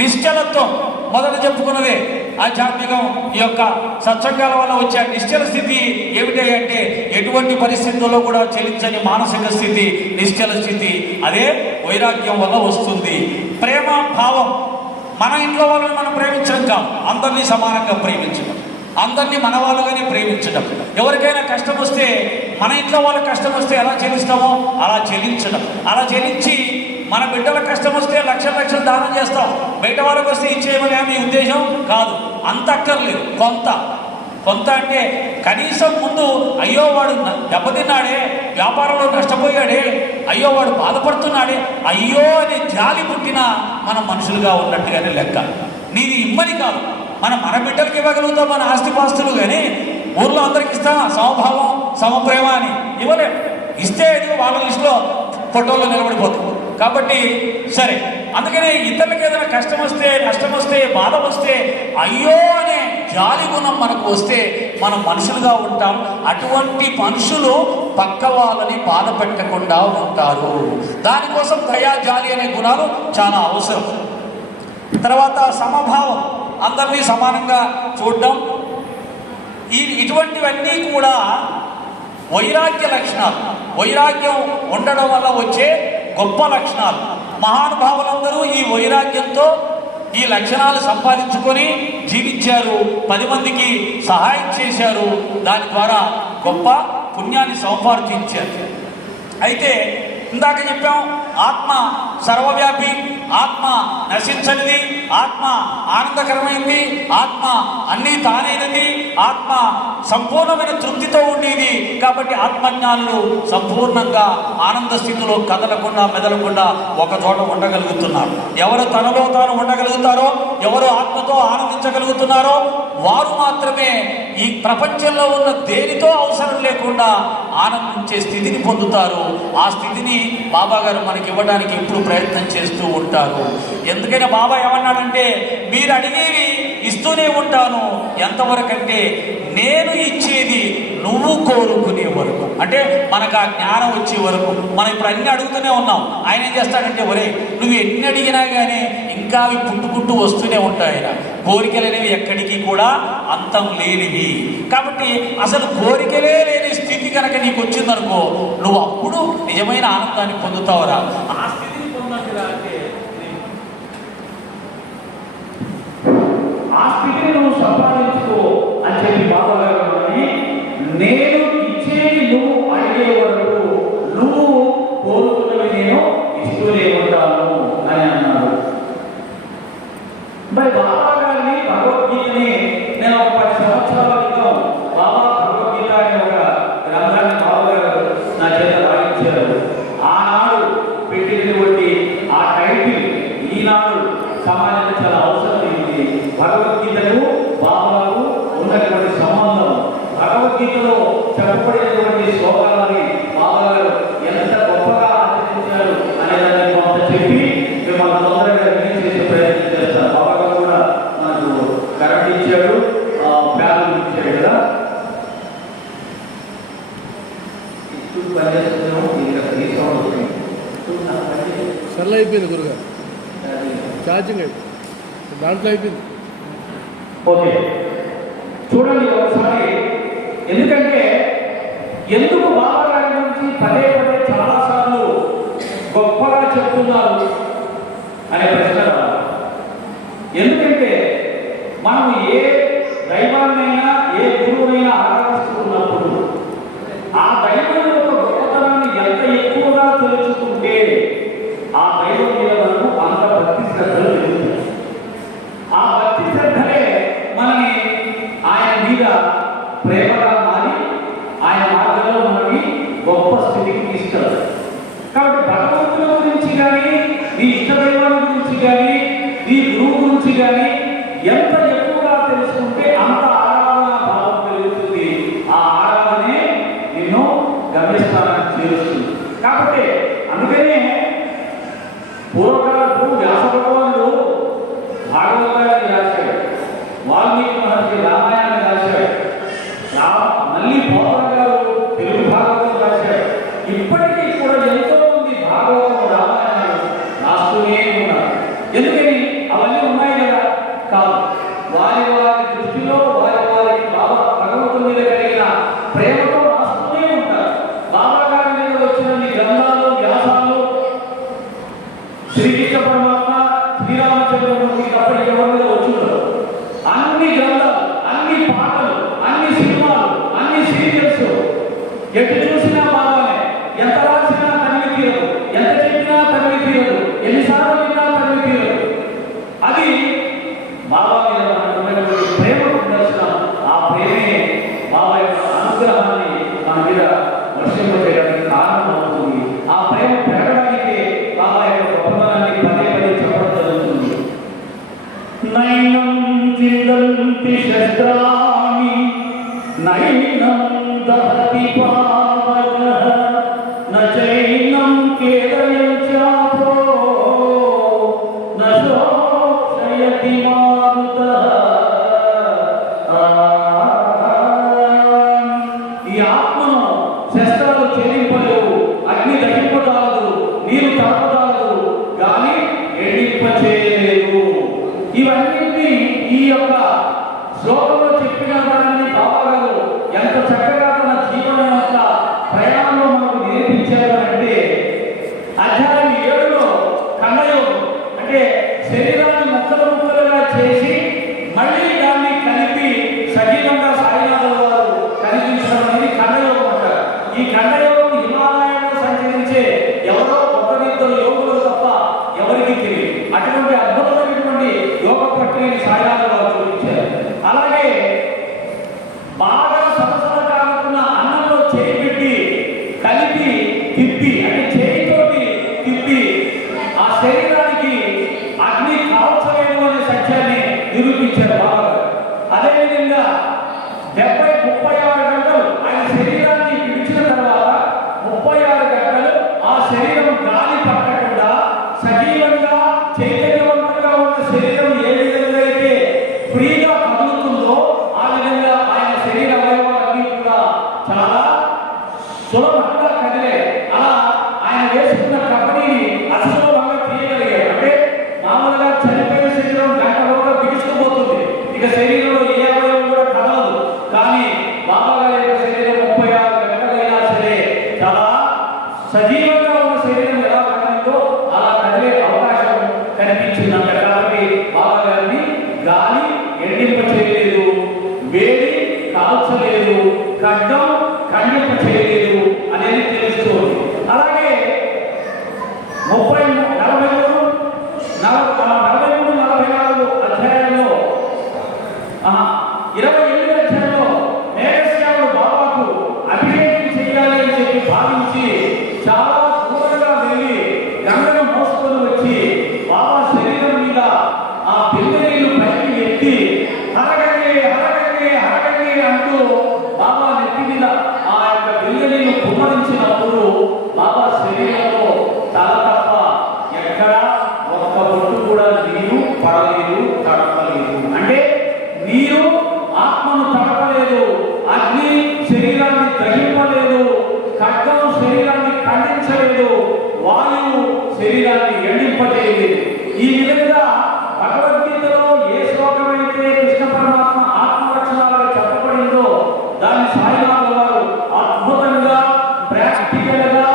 నిశ్చలత్వం మొదట చెప్పుకున్నదే. ఆధ్యాత్మికం ఈ యొక్క సత్సంగాల వల్ల వచ్చే నిశ్చల స్థితి ఏమిటి అంటే ఎటువంటి పరిస్థితుల్లో కూడా చెలించని మానసిక స్థితి, నిశ్చల స్థితి. అదే వైరాగ్యం వల్ల వస్తుంది. ప్రేమ భావం, మన ఇంట్లో వాళ్ళని మనం ప్రేమించడం కాదు, అందరినీ సమానంగా ప్రేమించడం, అందరినీ మన వాళ్ళుగానే ప్రేమించడం. ఎవరికైనా కష్టం వస్తే, మన ఇంట్లో వాళ్ళకి కష్టం వస్తే ఎలా చెల్లిస్తామో అలా చెల్లించడం. అలా చెల్లించి మన బిడ్డల కష్టం వస్తే లక్షలు దానం చేస్తాం. బయట వాళ్ళకి వస్తే ఇచ్చేయమని మీ ఉద్దేశం కాదు. అంత అక్కర్లేదు. కొంత అంటే కనీసం ముందు అయ్యో వాడు దెబ్బతిన్నాడే, వ్యాపారంలో నష్టపోయాడే, అయ్యో వాడు బాధపడుతున్నాడే, అయ్యో అనే జాలి పుట్టినా మనం మనుషులుగా ఉన్నట్టుగానే లెక్క. నీది ఇమ్మని కాదు, మన బిడ్డలకి ఇవ్వగలుగుతాం మన ఆస్తిపాస్తులు, కానీ ఊర్లో అందరికి ఇస్తామా సమభావం సమప్రేమ అని? ఇవ్వలేము. ఇస్తే వాళ్ళ లిస్టులో ఫోటోలో నిలబడిపోతుంది. కాబట్టి సరే, అందుకనే ఇతరులకు ఏదైనా కష్టం వస్తే, నష్టం వస్తే, బాధ వస్తే అయ్యో అనే జాలి గుణం మనకు వస్తే మనం మనుషులుగా ఉంటాం. అటువంటి మనుషులు పక్క వాళ్ళని బాధ పెట్టకుండా ఉంటారు. దానికోసం దయా, జాలి అనే గుణాలు చాలా అవసరం. తర్వాత సమభావం, అందరినీ సమానంగా చూడడం. ఇటువంటివన్నీ కూడా వైరాగ్య లక్షణాలు. వైరాగ్యం ఉండడం వల్ల వచ్చే గొప్ప లక్షణాలు. మహానుభావులందరూ ఈ వైరాగ్యంతో ఈ లక్షణాలు సంపాదించుకొని జీవించారు, 10 మందికి సహాయం చేశారు, దాని ద్వారా గొప్ప పుణ్యాన్ని సంపాదించారు. అయితే ఇందాక చెప్పాం, ఆత్మ సర్వవ్యాపి, ఆత్మ నశించనిది, ఆత్మ ఆనందకరమైనది, ఆత్మ అన్నీ తానైనది, ఆత్మ సంపూర్ణమైన తృప్తితో ఉండేది. కాబట్టి ఆత్మజ్ఞానులు సంపూర్ణంగా ఆనంద స్థితిలో కదలకుండా మెదలకుండా ఒక చోట ఉండగలుగుతున్నారు. ఎవరు తనలో తాను ఉండగలుగుతారో, ఎవరు ఆత్మతో ఆనందించ ఆనందించగలుగుతున్నారో వారు మాత్రమే ఈ ప్రపంచంలో ఉన్న దేనితో అవసరం లేకుండా ఆనందించే స్థితిని పొందుతారు. ఆ స్థితిని బాబా గారు మనకి ఇవ్వడానికి ఎప్పుడు ప్రయత్నం చేస్తూ ఉంటారు. ఎందుకైనా బాబా ఏమన్నాడంటే, మీరు అడిగేవి ఇస్తూనే ఉంటాను, ఎంతవరకంటే నేను ఇచ్చేది నువ్వు కోరుకునే వరకు. అంటే మనకు ఆ జ్ఞానం వచ్చే వరకు. మనం ఇప్పుడు అన్ని అడుగుతూనే ఉన్నాం. ఆయన ఏం చేస్తాడంటే, ఒరే నువ్వు ఎన్ని అడిగినా కానీ ఇంకా అవి పుట్టుకుంటూ వస్తూనే ఉంటాయి. ఆయన కోరికలు అనేవి ఎక్కడికి కూడా అంతం లేనివి. కాబట్టి అసలు కోరికలే లేని స్థితి కనుక నీకు వచ్చిందనుకో, నువ్వు అప్పుడు నిజమైన ఆనందాన్ని పొందుతావురా. ఆ స్థితిని పొందండిరా అంటే, ఆ స్థితిని నువ్వు సంపాదించుకో అని చెప్పి బాబా గారు నేను ఇచ్చేది నువ్వు అడిగే వరకు నువ్వు కోరుకున్నవి నేను ఇస్తూనే ఉంటాను అని అన్నారు. మరి బాబా గారిని భగవద్గీతని నేను ఒక 10 సంవత్సరాల క్రితం బాబా భగవద్గీత అనే ఒక గ్రంథాన్ని బాబా గారు నా చేత రాయించారు. ఆనాడు పెట్టినటువంటి ఆ టైటిల్ ఈనాడు సమాజానికి చాలా అవసరం ఉంది. భగవద్గీతకు బాబాకు ఉన్నటువంటి సంబంధం, భగవద్గీతలో చెప్పబడినటువంటి శ్లోకాలని బాబా గారు ఎంత గొప్పగా ఆచరించారు అనేదాన్ని కొంత చెప్పి మిమ్మల్ని తొందరగా రిలీజ్ చేసే ప్రయత్నం చేస్తారు. బాబా గారు కూడా మనకు కరెంట్ ఇచ్చాడు, ప్యానల్ ఇచ్చాడు కదా. సెల్ అయిపోయింది గురుగారు, ఛార్జింగ్ అయిపోయింది, దాంట్లో అయిపోయింది. ఓకే చూడండి ఒకసారి. ఎందుకంటే ఎందుకు బాబా గారి గురించి పదే పదే చాలాసార్లు గొప్పగా చెప్తున్నారు అనే ప్రశ్న. ఎందుకంటే మనం ఏ దైవాన్నైనా ఏ గురువునైనా ఆరాధిస్తున్నప్పుడు ఆ దైవం యొక్క గొప్పతనాన్ని ఎంత ఎక్కువగా తెలుసుకుంటే ఆ దైవం మీద మనకు అంత భక్తి శ్రద్ధలు పెరుగుతాయి. ఆ భక్తి శ్రద్ధలే మనని ఆయన మీద ప్రేమగా మారి ఆయన మార్గంలో మనకి గొప్ప స్థితికి తీసుకెళ్తారు. కాబట్టి భగవంతుల గురించి కానీ, నీ ఇష్టదైవాల గురించి కానీ, నీ గురువు గురించి కానీ ఎంత ఎక్కువగా తెలుసుకుంటే అంత ఆరాధన భావం పెరుగుతుంది. ఆ ఆరాధనే నిన్ను గమ్యస్థానానికి చేరుస్తుంది. కాబట్టి అందుకనే పూర్వకాలపు వ్యాస భగవానుడు భాగవతాన్ని రాశాడు, వాల్మీకి మహర్షి రామాయణాన్ని రాశాడు, మళ్ళీ పోతన గారు తెలుగు భాగవతం రాశాడు. ఇప్పటికీ కూడా ఎంతో మంది భాగవతం రామాయణాలు రాస్తూనే ఉన్నారు. ఎందుకని అవన్నీ ఉన్నాయి కదా? కాదు, వారి వారి దృష్టిలో వారి వారి భగవంతుని మీద కలిగిన ప్రేమతో రాస్తూనే ఉంటారు. బాబా గారి మీద వచ్చిన గ్రంథాలు, వ్యాసాలు శ్రీకృష్ణ పరమాత్మ, శ్రీరామచంద్రమూర్తి తప్ప ఎవరి మీద వచ్చుంటారు. అన్ని గ్రంథాలు, అన్ని పాటలు, అన్ని సినిమాలు, అన్ని సీరియల్స్ ఎటు చూసినా బాబానే. ఎంత రాసినా తనివి తీరదు, ఎంత చెప్పినా తనివి తీరదు, ఎన్నిసార్లు విన్నా తనివి తీరదు. అది బాబా మీద మనకున్నటువంటి ప్రేమ దర్శనం. ఆ ప్రేమే బాబా యొక్క అనుగ్రహాన్ని మన మీద వర్షింపజేయడానికి కారణం అవుతుంది. ఆ ప్రేమ పెరగడానికి బాబా యొక్క గొప్పతనాన్ని పదే పదే చెప్పడం జరుగుతుంది. నైనం చిందంతి శస్త్రాణి నైనం దహతి పావకః న చైనం కేవలం చాపో న శోషయతి మారుతః. ఈ ఆత్మను శస్త్రాలు ఛేదింపలేవు, అగ్ని దహింపదాలదు, నీరు తడపదాలదు, గాలి ఎండింపచేయలేదు. ఇవన్నింటినీ ఈ యొక్క శ్లోకంలో చెప్పిన దాన్ని బాబా గారు ఎంత చక్కగా తన జీవనం యొక్క ప్రయాణంలో మనకు నేర్పించారు అంటే, అధ్యాయం 7లో కన్నయోగం అంటే శరీరాన్ని ముక్కలు ముక్కలుగా చేసి మళ్ళీ దాన్ని కలిపి సజీవంగా సాయినాథుల వారు కనిపించడం అనేది కన్నయోగం అంటారు. ఈ కన్నయోగం హిమాలయాల్లో సంచరించే ఎవరో ఒకరిద్దరు యోగులు తప్ప ఎవరికి తెలియదు. అటువంటి అద్భుతమైనటువంటి యోగ ప్రక్రియని సాయినాథుల వారు చూపించారు. అలాగే బాగా సరసన కానుకున్న అన్నంలో చేయి పెట్టి కలిపి తిప్పి, అంటే చేయితోటి తిప్పి ఆ శరీరానికి అగ్ని కాల్చలేదు అనే సత్యాన్ని నిరూపించారు బాబా. అదేవిధంగా 36 గంటలు ఆయన శరీరాన్ని విడిచిన తర్వాత 36 గంటలు ఆ శరీరం గాలి పట్టకుండా సజీవంగా చైతన్యవంతంగా ఉన్న శరీరం ఏ విధంగా అయితే ఫ్రీగా కదులుతుందో ఆ విధంగా ఆయన శరీర అవయవాలన్నీ కూడా చాలా సులభంగా కదిలే. అలా ఆయన వేసుకున్న కబడ్డీని అసులభంగా తీయగలిగాడు. అంటే మామూలుగా చనిపోయిన శరీరం గంటలోగా బిగుసుకుపోతుంది, ఇక శరీరంలో ఏ అవయవం కూడా కదలదు. కానీ బాబా గారి యొక్క శరీరం 36 గంటలైనా సరే చాలా సజీవంగా ఉన్న శరీరం ఎలా కదిలిందో అలా కదిలే అవకాశం కనిపించిందంట. కాబట్టి బాబా గారిని గాలి ఎండింప చేయలేదు, వేడి కాల్చలేదు, ఖడ్గం ఖండింప చేయలేదు అనేది తెలుస్తుంది. అలాగే 43-44 అధ్యాయంలో 28 అధ్యాయంలో మేఘశ్యాముడు బాబాకు అభిషేకం చేయాలి అని చెప్పి భావించి చాలా దూరంగా వెళ్ళి గంగను మోసుకొని వచ్చి బాబా శరీరం మీద ఆ బిందెలు పైకి ఎత్తి హరగండి హరగండి హరగండి అంటూ బాబా నెత్తి మీద ఆ యొక్క బిందెలను కుమ్మరించినప్పుడు బాబా శరీరంలో తల తప్ప ఎక్కడ ఒక్క బొట్టు కూడా నీరు పడలేదు, తడపలేదు. అంటే నీరు ఆత్మను తడపలేదు, అగ్ని శరీరాన్ని దహింపలేదు, ఖడ్గం శరీరాన్ని ఖండించలేదు, వాయువు శరీరాన్ని ఎండింపజేయలేదు. ఈ విధంగా భగవద్గీతలో ఏ శ్లోకమైతే కృష్ణ పరమాత్మ ఆత్మలక్షణాలుగా చెప్పబడిందో దాన్ని సాయినాథుల వారు అద్భుతంగా ప్రాక్టికల్ గా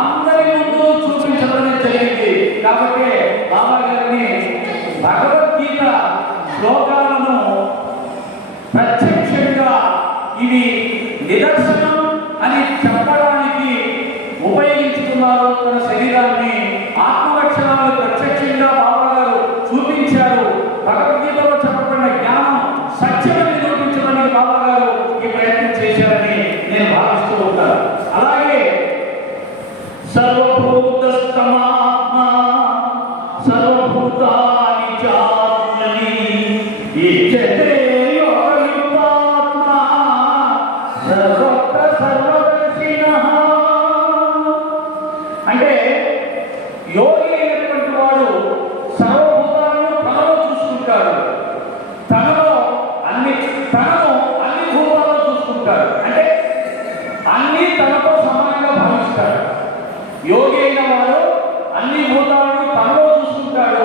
అందరి ముందు చూపించడం జరిగింది. కాబట్టి బాబా గారిని భగవద్గీత శ్లోకాలను ప్రత్యక్షంగా ఇవి నిదర్శనం అని చెప్పడానికి ఉపయోగించుకున్నారు. తన శరీరాన్ని ఆత్మలక్షణాలను ప్రత్యక్షంగా బాబా గారు చూపించారు. భగవద్గీతలో చెప్పబడిన జ్ఞానం సత్యమని నిరూపించడానికి బాబా గారు ఈ ప్రయత్నం చేశారని నేను భావిస్తూ ఉంటాను. అలాగే సర్వభూతస్తమాత్మ సర్వభూతాని చాత్మని ఈచతే యోగయుక్తాత్మ సర్వత్ర సర్వదర్శినః. అంటే యోగి అయినటువంటి వాడు సర్వభూతాలను తనలో చూసుకుంటాడు, తనను అన్ని భూతాల్లో చూసుకుంటాడు. అంటే అన్ని తనతో సమానంగా భావిస్తాడు. యోగి అయిన వాడు అన్ని భూతాలను తనలో చూసుకుంటాడు,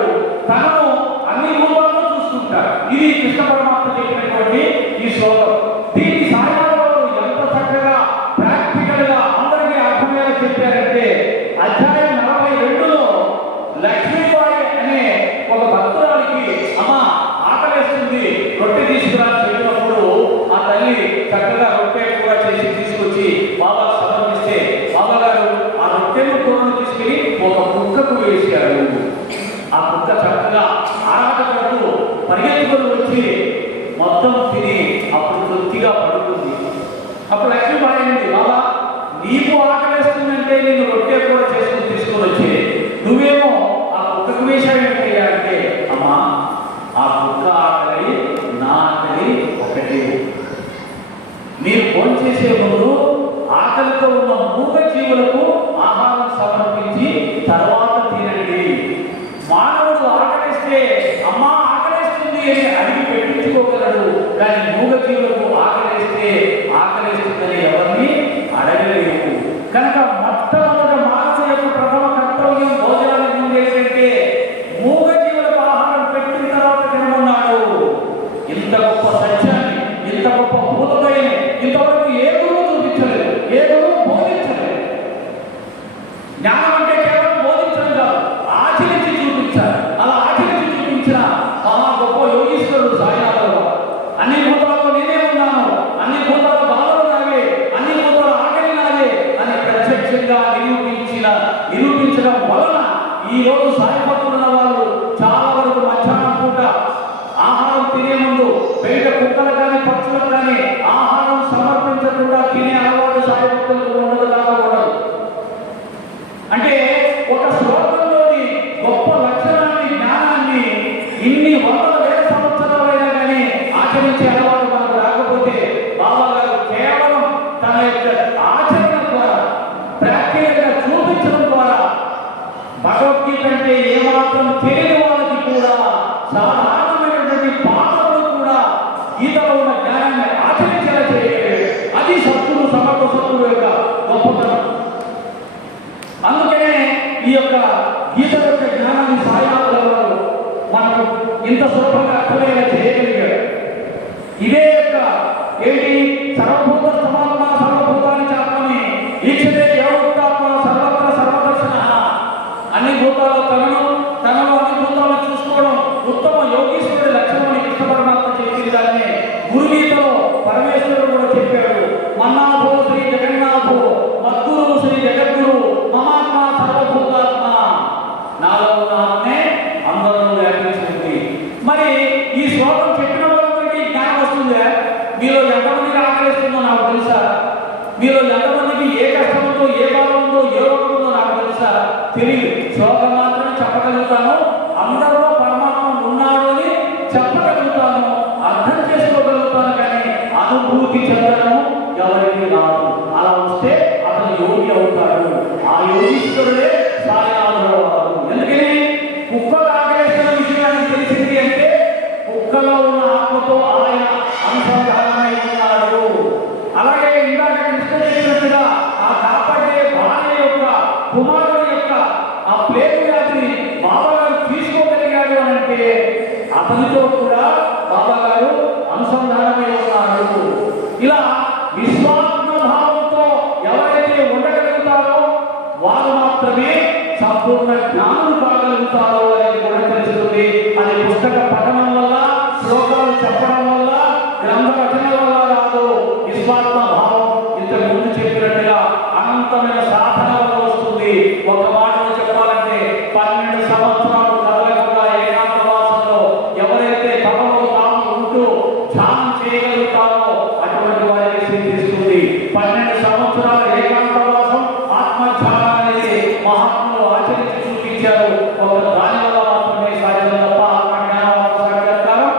తనను అన్ని భూతాల్లో చూసుకుంటాడు. ఇది కృష్ణ పరమాత్మ చెప్పినటువంటి ఈ శ్లోకం. దీన్ని సాయినాథులు ఎంత చక్కగా ప్రాక్టికల్ గా అందరికీ అర్థమయ్యేలా చెప్పారంటే అధ్యాయం 42లో లక్ష్మీబాయి అనే ఒక భక్తురాలికి అమ్మ ఆకలేస్తుంది, రొట్టె తీసుకురా చెప్పినప్పుడు ఆ తల్లి చక్కగా రొట్టె కూడా చేసి తీసుకొచ్చి బాబా సమర్పిస్తే బాబా గారు ఆ రొట్టెను కూరను తీసుకెళ్ళి ఒక కుక్కకు వేశారు. ఆ కుక్క చక్కగా ఆరాటపడుతూ పరిగెత్తుకొని వచ్చి మొత్తం తిని అప్పుడు తృప్తిగా పడుతుంది. అప్పుడు లక్ష్మీబాయి అయింది, బాబా నీకు ఆకలేస్తుందంటే నేను రొట్టె కూడా చేసుకుని తీసుకొని వచ్చి నువ్వేమో ఆ కుక్కకు వేశావు ఏంటయ్యా అంటే, అమ్మా ఆ కుక్క ఆకలి నా ఆకలి ఒకటే. మీరు ఫోన్ చేసే ముందు ఆకలితో ఉన్న మూగ జీవులకు ఆహారం సమర్పించి తర్వాత తినండి. మానవుడు ఆకలిస్తే అమ్మా ఆకలిస్తుంది అని అడిగి పెట్టించుకోగలడు, కానీ మూగ జీవులకు ఆకలిస్తుందని ఎవరిని అడగలేవు. కనుక మొట్టమొదట మానవ యొక్క ప్రథమ కర్తవ్యం భోజనానికి ముందు ఏంటంటే మూగ జీవులకు ఆహారం పెట్టిన తర్వాత తినమన్నాడు. ఇంత గొప్ప సత్యాన్ని, ఇంత గొప్ప భూతదయని ఇంతవరకు ఏ గురువు చూపించలేదు, ఏ గురువు బోధించలేదు. జ్ఞానం అంటే కేవలం బోధించడం కాదు, ఆచరించి చూపించాలి. అలా ఆచరించి చూపించిన మహా గొప్ప యోగీశ్వరుడు సాయినాథులు. అన్ని భూతాల్లో నేనే ఉన్నాను, అన్ని భూతాల బాధలు నావే, అన్ని భూతాల ఆకలి నావే అని ప్రత్యక్షంగా నిరూపించడం వలన ఈ రోజు సాయిపత్రున్న వాళ్ళు చాలా వరకు మధ్యాహ్నం పూట ఆహారం తినే ముందు బయట కుక్కలు కానీ పక్షులకు కానీ ఆహారం సమర్పించకుండా తినే అలవాటు సాయిపత్రులకు ఉండదు కాకూడదు. అంటే ఒక శ్లోకంలోని గొప్ప లక్షణాన్ని, జ్ఞానాన్ని ఇన్ని వందల వేల సంవత్సరాలైనా కానీ ఆచరించే అంటే ఏమాత్రం తెలియని వాళ్ళకి కూడా సాధారణమైనటువంటి పాత్రలు కూడా గీతలో ఉన్న జ్ఞానాన్ని ఆచరించేలా చేయగలిగాడు. అది సత్తుడు సమర్థ సత్తుడు యొక్క గొప్పతనం. అందుకనే ఈ యొక్క గీత యొక్క జ్ఞానాన్ని సాయాలు మనకు ఇంత సులభంగా అర్థమయ్యేలా చేయగలిగాడు. ఇదే యొక్క ఏంటి సర్వభూత సమాత్మ సర్వభూతాన్ని ఆత్మని ఈక్షతే యోగాత్మ సర్వత్ర సర్వదర్శన. అన్ని భూతాల్లో తనలో అన్ని భూతాలను చూసుకోవడం ఉత్తమ యోగీశ్వరుడి లక్ష్యం అని కృష్ణ పరమాత్మ చెప్పిన దాన్ని గురుగీతలో పరమేశ్వరుడు కూడా చెప్పాడు. మన్నాభో శ్రీ జగన్నాథో మద్గురు శ్రీ జగద్గురు మమాత్మ సర్వభూతాత్మ. నాలో నానే అందరూ వ్యాపించింది. మరి ఈ శ్లోకం చెప్పిన వాళ్ళందరికీ జ్ఞానం వస్తుందా? మీలో ఎంతమందికి ఆకలిస్తుందో నాకు తెలుసా? మీలో ఎంతమందికి ఏ కష్టం ఉందో, ఏ బాధ ఉందో, ఏ రోగం ఉందో నాకు తెలుసా? తెలియదు. శ్లోకం మాత్రమే చెప్పగలుగుతాను. అందరూ పరమాత్మ ఉన్నాడు అని చెప్పగలుగుతాను, అర్థం చేసుకోగలుగుతాను. కానీ అనుభూతి చెందడం ఎవరికి రాదు. అలా వస్తే అతను యోగి అవుతాడు. ఆ యోగీశ్వరుడే సాయాలు. ఎందుకని కుక్కలు ఆకలిస్తున్న విషయాన్ని తెలిసింది అంటే కుక్కలో ఉన్న ఆత్మతో ఆయన అనుసంధానమై ఉన్నాడు. అలాగే ఇందాక కృష్ణ చెప్పినట్టుగా ఆ కాపాడే భార్య యొక్క కుమారుడు యొక్క ఆ ప్లేట్ వ్యాధిని బాబా గారు తీసుకోగలిగాడు అని అంటే అతనితో కూడా బాబా గారు అనుసంధానమై ఉన్నాడు. ఇలా విశ్వాత్మ భావంతో ఎవరైతే ఉండగలుగుతారో వారు మాత్రమే సంపూర్ణ జ్ఞానం కాగలుగుతారో అనేది కూడా తెలుస్తుంది. అది పుస్తక పఠనం వల్ల, శ్లోకాలు చెప్పడం వల్ల, గ్రంథ రచన వల్ల రాదు. విశ్వాత్మ భావం ఇంతకు ముందు చెప్పినట్టుగా అనంతమైన సాధన వల్ల వస్తుంది. ఒక మాటలో చెప్పాలంటే 12 సంవత్సరాలు కదలకుండా ఏకాంతవాసంలో ఎవరైతే తమలో తాము ఉంటూ ధ్యానం చేయగలుగుతారో అటువంటి వారికి సిద్ధిస్తుంది. 12 సంవత్సరాల ఏకాంతవాసం ఆత్మధ్యానాన్ని మహాత్ములు ఆచరించి చూపించారు. ఒక దాని వల్ల మాత్రమే సాధ్యం తప్ప ఆత్మజ్ఞానం సాక్షాత్కారం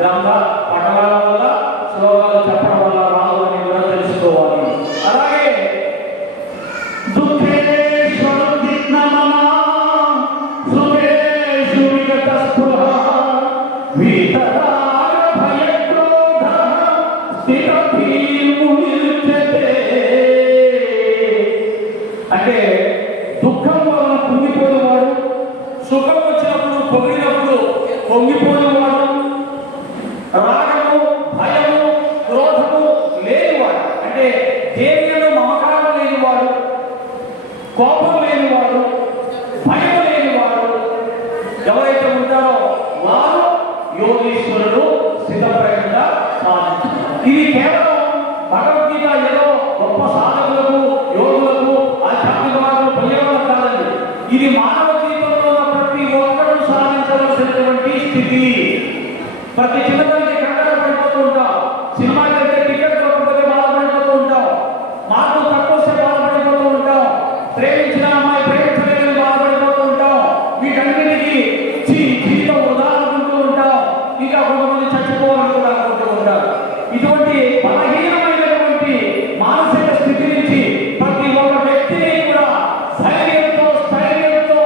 గ్రంథ పఠనాల వల్ల, శ్లోకాలు చెప్పడం వల్ల రాదు అని కూడా తెలుసుకోవాలి. అలాగే అంటే దుఃఖం వలన కుంగిపోయేవాడు, సుఖం వచ్చినప్పుడు పొగిడినప్పుడు పొంగిపోయేవాడు, రాగము భయము క్రోధము లేనివాడు, అంటే దేనిలో మమకారం లేనివాడు, కోపం లేనివాడు, భయం లేనివాడు ఎవరైతే ఉంటారో వారు యోగీశ్వరుడు స్థితప్రజ్ఞగా సాధించారు. ఇది కేవలం భగవద్గీత ఏదో గొప్ప సాధకులకు, యోగులకు, ఆధ్యాత్మిక మార్గంలో పొందేవాళ్ళు కాదండి. ఇది మానవ జీవితంలో ఉన్న ప్రతి ఒక్కరూ సాధించవలసినటువంటి స్థితి. ప్రతి చిన్నదానికి కంగారు పడిపోతూ ఉంటాం. సినిమాకి వెళ్తే టికెట్ దొరకకపోతే బాధపడిపోతూ ఉంటాం. మార్కులు తక్కువ వస్తే బాధపడిపోతూ ఉంటాం. ప్రేమించిన అమ్మాయి ప్రేమించలేదని బాధపడిపోతూ ఉంటాం. వీటన్నిటికీ జీవితం ఉదాహరణకుంటూ ఉంటాం. ఇంకా కొంతమంది చచ్చిపోవాలని కూడా అనుకుంటూ ఉంటారు. ఇటువంటి బలహీనమైనటువంటి మానసిక స్థితి నుంచి ప్రతి ఒక్క వ్యక్తిని కూడా ధైర్యంతో, స్థైర్యంతో,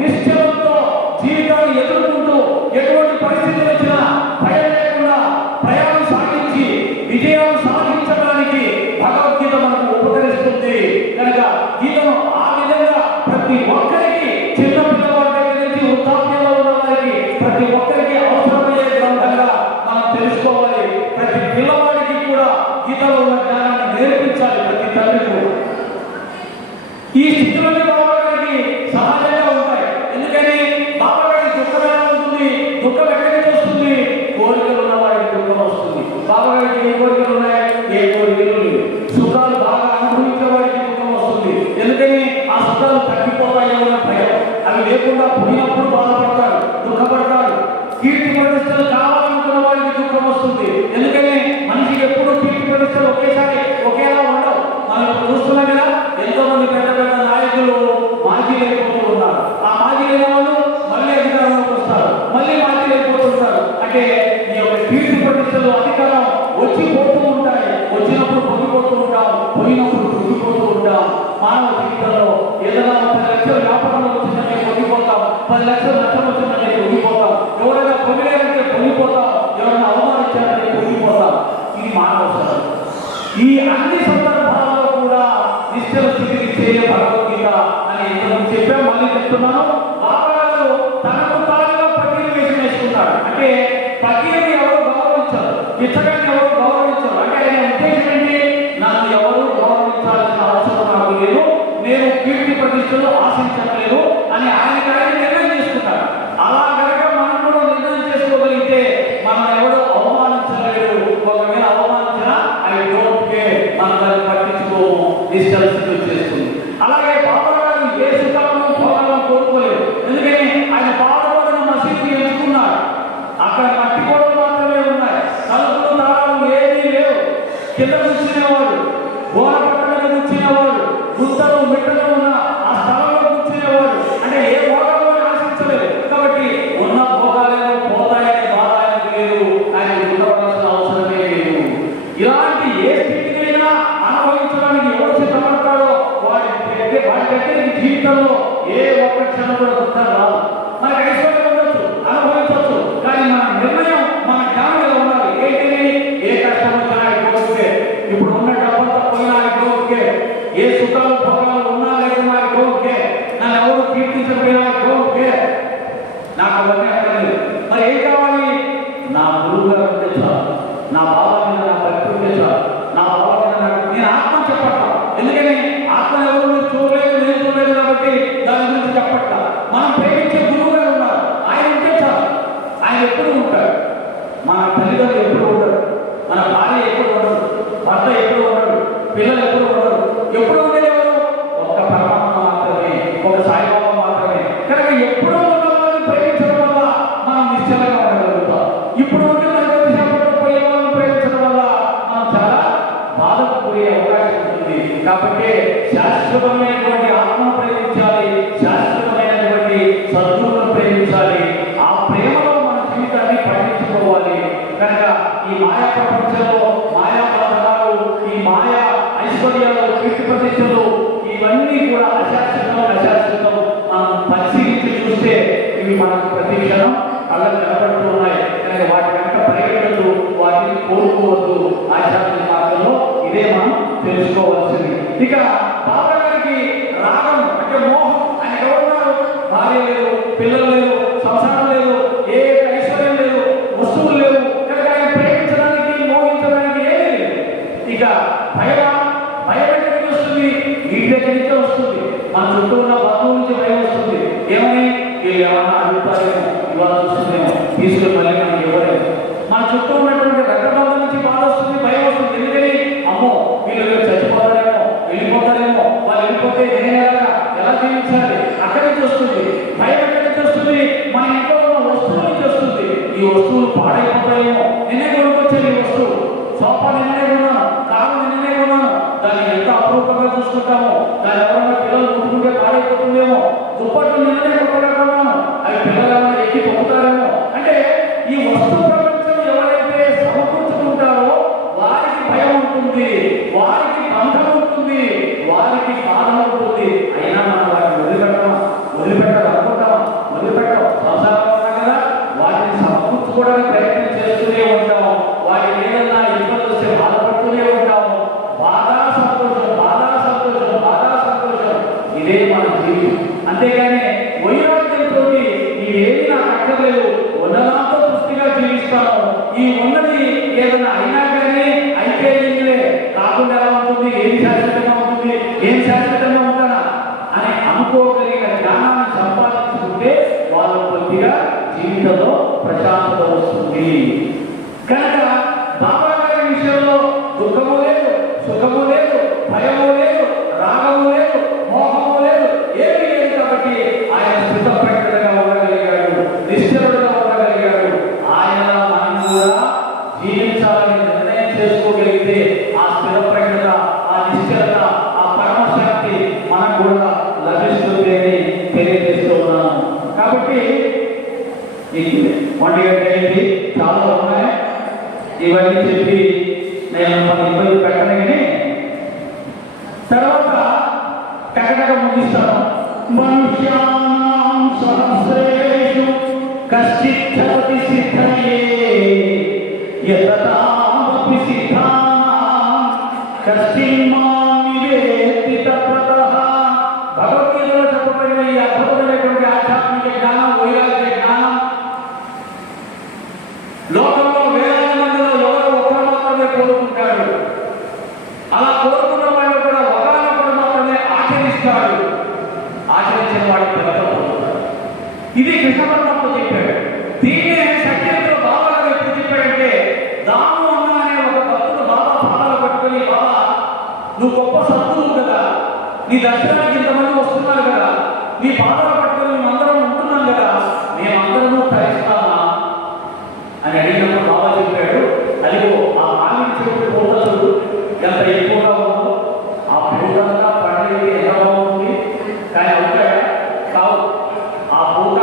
నిశ్చయంతో జీవితాన్ని ఎదుర్కొంటూ ఎటువంటి పరిస్థితులు వచ్చినా భయం లేకుండా ప్రయాణం సాగించి విజయాలు సాధించడానికి భగవద్గీత మనకు ఉపకరిస్తుంది. కనుక గీతను ఆ విధంగా ప్రతి ఒక్కరికి, చిన్న పిల్లవాడి దగ్గర నుంచి వృద్ధాప్యంలో ఉన్న వారికి ప్రతి ఒక్కరికి అవసరమయ్యే గ్రంథంగా మనం తెలుసుకోవాలి. ప్రతి పిల్లవాడికి కూడా గీతలో ఉన్న జ్ఞానాన్ని నేర్పించాలి. ప్రతి తల్లికి ఈ స్థితిలోని బాబా గారికి సహజంగా ఉంటాయి. ఎందుకని బాబా గారికి దుఃఖం ఎలా ఉంటుంది? దుఃఖం ఎక్కడి నుంచి వస్తుంది? కోరికలు ఉన్న వారికి దుఃఖం వస్తుంది. బాబా గారికి ఏ కోరికలు ఉన్నాయి? ఏ కోరికలు లేవు. సుఖాలు బాగా అనుభవించే వారికి దుఃఖం వస్తుంది. ఎందుకని ఆ సుఖాలు తగ్గిపోతాయన్న భయం. అవి లేకుండా పోయినప్పుడు బాధపడతారు, దుఃఖపడతారు. కీర్తి ప్రతిష్టలు కావాలనుకున్న వారికి దుఃఖం వస్తుంది. ఎందుకని మనిషికి ఎప్పుడు కీర్తి ప్రతిష్టలు ఒకేసారి ఒకేలా ఉండవు. మనం చూస్తున్నాం కదా, ఎంతో మంది పెద్ద పెద్ద నాయకులు మాజీ లేకపోతూ ఉన్నారు. ఆ మాజీ లేని వాళ్ళు మళ్ళీ అధికారంలోకి వస్తారు, మళ్ళీ మాజీ లేకపోతుంటారు. అంటే ఈ యొక్క కీర్తి ప్రతిష్టలు అధికారం వచ్చి పోతూ ఉంటాయి. వచ్చినప్పుడు పొంగిపోతూ ఉంటాం, పోయినప్పుడు పొంగిపోతూ ఉంటాం. మానవ జీవితంలో ఏదైనా 10 లక్షల వ్యాపారంలో వచ్చిందంటే పొంగిపోతాం, 10 లక్షలు నష్టం వచ్చిందంటే పొంగిపోతాం, ఎవరైనా పొంగిలేదంటే పొంగిపోతాం, ఎవరైనా అవమానించారంటే పొంగిపోతాం. ఇది మానవ సహజం. ఈ అన్ని సందర్భాల్లో కూడా నిశ్చల స్థితికి చేయ భగవద్గీత అని ఇంతకు చెప్పాం, మళ్ళీ చెప్తున్నాను. బాబాగారు తనకు తానుగా పకీరు వేషం వేసుకున్నాడు. అంటే పకీరుని ఎవరు గౌరవించారు, ఇచ్చగాన్ని ఎవరు గౌరవించారు. అంటే ఆయన ఉద్దేశం ఏంటి? నన్ను ఎవరు గౌరవించాల్సిన అవసరం నాకు లేదు, నేను కీర్తి ప్రతిష్టలు ఆశించలేదు అని ఆయన నిర్ణయం చేసుకున్నాడు. అలా కనుక మనం కూడా నిర్ణయం చేసుకోగలిగితే మనం ఎవరు అవమానించలేడు. ఒకవేళ అవమానించినా ఐ డోంట్ కేర్, మనం దాన్ని పట్టించుకోము, నిశ్చల స్థితి చేస్తుంది. అలాగే బాబా గారు ఏ సుఖాలను భోగాలను కోరుకోలేదు. ఎందుకని ఆయన బాధపడిన మసీదు ఎంచుకున్నారు. అక్కడ మట్టి గోడలు మాత్రమే ఉన్నాయి, తలుపులు తాళాలు ఏమీ లేవు. కింద కూర్చునేవాడు, గోడ పక్కన కూర్చునేవాడు, గుంతలు మిట్టలు ఉన్న ఆ స్థలంలో కూర్చునేవాడు. అంటే ఏ భోగాలు ఆశించలేదు. కాబట్టి ఉన్న భోగాలేమో పోతాయని బాధ ఆయనకు లేదు, ఆయన ఉండవలసిన అవసరమే లేదు. ఇలాంటి ఏ స్థితినైనా అనుభవించడానికి ఎవరు సిద్ధపడతాడో వాడి దగ్గరికి జీవితంలో ఏ ఒక్క క్షణం కూడా దుఃఖం రాదు. మనకి ఐశ్వర్యం ఉండొచ్చు, అనుభవించవచ్చు, కానీ మన నిర్ణయం మన జ్ఞానంలో ఉండాలి. ఏంటిది? ఏ కష్టం వచ్చినా ఇవ్వకే, ఇప్పుడు ఉన్న డబ్బంతా పోయినా ఇవ్వకే, ఏ సుఖాలు భోగాలు ఉన్నా లేకున్నా ఇవ్వకే, నన్ను ఎవరు కీర్తించకపోయినా ఇవ్వకే, నాకు అవన్నీ అక్కర్లేదు. మరి ఏం కావాలి? నా గురువు గారు ఉంటే చాలు, నా బాబా మీద నా భక్తి ఉంటే చాలు, నా బాబా మీద నేను ఆత్మ చెప్పట్లా. ఎందుకని ఆత్మ ఎవరు చూడలేదు, నేను చూడలేదు కాబట్టి దాని గురించి చెప్పట్లా. మనం ప్రేమించే గురువు గారు ఉన్నారు, ఆయన ఉంటే చాలు. ఆయన ఎప్పుడు ఉంటాడు, మన తల్లిదండ్రులు ఎప్పుడు ఉంటారు, మన భార్య ఎప్పుడు ఉండరు, భర్త ఎప్పుడు ఉండరు, పిల్లలు ఎప్పుడు ఉండరు. ఎప్పుడు ఉండేది ఎవరు? ఒక్క పరమాత్మ మాత్రమే, ఒక సాయిబాబా మాత్రమే. కనుక ఎప్పుడూ ఉన్న వాళ్ళని ప్రేమించడం వల్ల మనం నిశ్చలంగా ఉండగలుగుతాం. ఇప్పుడు ఉండే పోయే వాళ్ళని ప్రేమించడం వల్ల మనం చాలా బాధకు పోయే అవకాశం ఉంటుంది. కాబట్టి శాశ్వతమైనటువంటి ఆత్మను ప్రేమించాలి, శాశ్వతమైనటువంటి సద్గురువులను ప్రేమించాలి. ఆ ప్రేమలో మన జీవితాన్ని పండించుకోవాలి. కనుక ఈ మాయా ప్రపంచంలో మాయా బంధనాలు, ఈ మాయా ఐశ్వర్యాలు, కీర్తి ప్రతిష్టలు ఇవన్నీ కూడా అశాశ్వతం. మనం పరిశీలించి చూస్తే ఇవి మనకు ప్రతి క్షణం కళ్ళకు కనబడుతూ ఉన్నాయి. కనుక వాటి వెంట పరిగెత్తు, వాటిని కోరుకోవద్దు. ఆధ్యాత్మిక మార్గంలో ఇదే మనం తెలుసుకోవాల్సింది. ఇక బాబా గారికి రాగం అంటే మోహం. ఆయన ఎవరున్నారు? భార్య లేదు, పిల్లలు లేదు, సంసారం లేదు, ఏ ఐశ్వర్యం లేదు, వస్తువులు లేవు. కనుక ఆయన ప్రేమించడానికి, మోహించడానికి ఏమీ లేదు. ఇక భయం ఎక్కడికి వస్తుంది? వీటి దగ్గర నుంచే వస్తుంది. మన చుట్టూ ఉన్న బంధువుల నుంచి భయం వస్తుంది. ఏమని? వీళ్ళు ఏమన్నా అడుగుతారేమో, ఇవాళ వస్తుందేమో, తీసుకుని మళ్ళీ మనకి ఇవ్వలేదు. మన చుట్టూ ఉన్నటువంటి రక్తబంధం నుంచి బాధ వస్తుంది, భయం వస్తుంది. ఎందుకని? అమ్మో వీళ్ళు చచ్చిపోతారేమో, వెళ్ళిపోతారేమో, వాళ్ళు వెళ్ళిపోతే నేను ఎలా జీవించాలి? అక్కడి నుంచి వస్తుంది భయం. ఎక్కడి నుంచి వస్తుంది? మన ఇంట్లో ఉన్న వస్తువుల నుంచి వస్తుంది. ఈ వస్తువులు పాడైపోతాయేమో, నిన్నే కొనుక్కొచ్చాను ఈ వస్తువు, సోఫా నిన్నే కొన్నాను, కారు నిన్నే కొన్నాను, దాన్ని ఎంత అపరూపంగా చూసుకుంటామో, దాని ఎవరైనా పిల్లలు ముట్టుకుంటే పాడైపోతుందేమో, దుప్పట్లు నిన్నే కొనుక్కున్నాను, అవి పిల్లలు ఏమైనా ఎక్కి పొందుతారేమో. అంటే ఈ వస్తు ప్రపంచం ఎవరైతే సమకూర్చుకుంటారో వారికి భయం ఉంటుంది, వారికి బంధం ఉంటుంది, వారికి బాధ ఉంటుంది. అయినా మనం వాటిని వదిలిపెట్టాలనుకుంటాం, వదిలిపెట్టాం. సంసారం ఉన్నా కదా, వాటిని సమకూర్చుకోవడానికి ప్రయత్నం చేస్తూనే ఉంటాం. వాటి ఏదన్నా ఇబ్బంది వస్తే బాధపడుతూనే ఉంటాము. బాధా సంతోషం, బాధా సంతోషం, బాధా సంతోషం, ఇదే మన జీవితం. అంతేగాని వైరాగ్యంతో ఇవేమి నాకు అక్కర్లేదు, ఉన్నదాంతో తృప్తిగా జీవిస్తాను, ఈ ఉన్నది ఏదైనా అయినా కానీ అయితే కాకుండా ఎలా ఉంటుంది, ఏం శాశ్వతంగా ఉంటుంది, ఏం శాశ్వతంగా ఉంటానా అని అనుకోగలిగిన జ్ఞానాన్ని సంపాదించుకుంటే వాళ్ళు కొద్దిగా జీవితంలో ప్రశాంతత వస్తుంది. కనుక బాబా గారి విషయంలో దుఃఖము లేదు, సుఖము లేదు, భయము లేదు, రాగము లేదు, మోహము లేదు, ఏమీ లేదు. కాబట్టి ఆయన స్థితప్రజ్ఞుడిగా ఉండగలిగాడు, నిశ్చలుడుగా ఉండగలిగాడు. ఆయన మనం కూడా జీవించాలని నిర్ణయం చేసుకోగలిగితే ఆ స్థితప్రజ్ఞత, ఆ నిశ్చలత, ఆ పరమశాంతి మనకు కూడా లభిస్తుంది అని తెలియజేస్తూ ఉన్నాను. కాబట్టి పండుగ అయింది, చాలా ఉన్నాయి. ఇవన్నీ చెప్పి నేను మన ఇబ్బంది పెట్టను, కానీ తర్వాత టకటక ముగిస్తాను. మనుష్యానాం సహస్రే సర్వేషు కశ్చిత్తపి సిద్ధయే యతతామపి సిద్ధానాం కశ్చిన్మాం వివేత్తి తత్వతః. భగవద్గీతలో చెప్పబడిన ఈ అద్భుతమైనటువంటి ఆధ్యాత్మిక జ్ఞానం, వైరాగ్య జ్ఞానం లోకంలో వేలాది మందిలో ఎవరో ఒకరు మాత్రమే కోరుకుంటాడు. అలా కోరుకున్న వాళ్ళు కూడా ఒకరినొకరు మాత్రమే ఆచరిస్తాడు. ఆచరించిన వాడు పొందుతాడు. ఇది కృష్ణ పరమాత్మ చెప్పాడు. దీన్నే సత్యంలో బాబా గారు ఎప్పుడు చెప్పాడంటే, దాము అన్న అనే ఒక భక్తుడు బాబా పాదాలు పట్టుకొని, బాబా నువ్వు గొప్ప సద్గురువు కదా, నీ దర్శనానికి ఇంతమంది వస్తున్నారు కదా, నీ పాదాలు పట్టుకొని మేమందరం ఉంటున్నాం కదా, మేమందరము తరిస్తామా అని అడిగినప్పుడు బాబా చెప్పాడు, అదిగో ఆ మామిడి చెట్టు పూతలు ఎంత ఎక్కువగా ఉందో ఆ పూతంతా పండితే ఎంత బాగుంది, కానీ అవుతాడా? కావు. ఆ పూత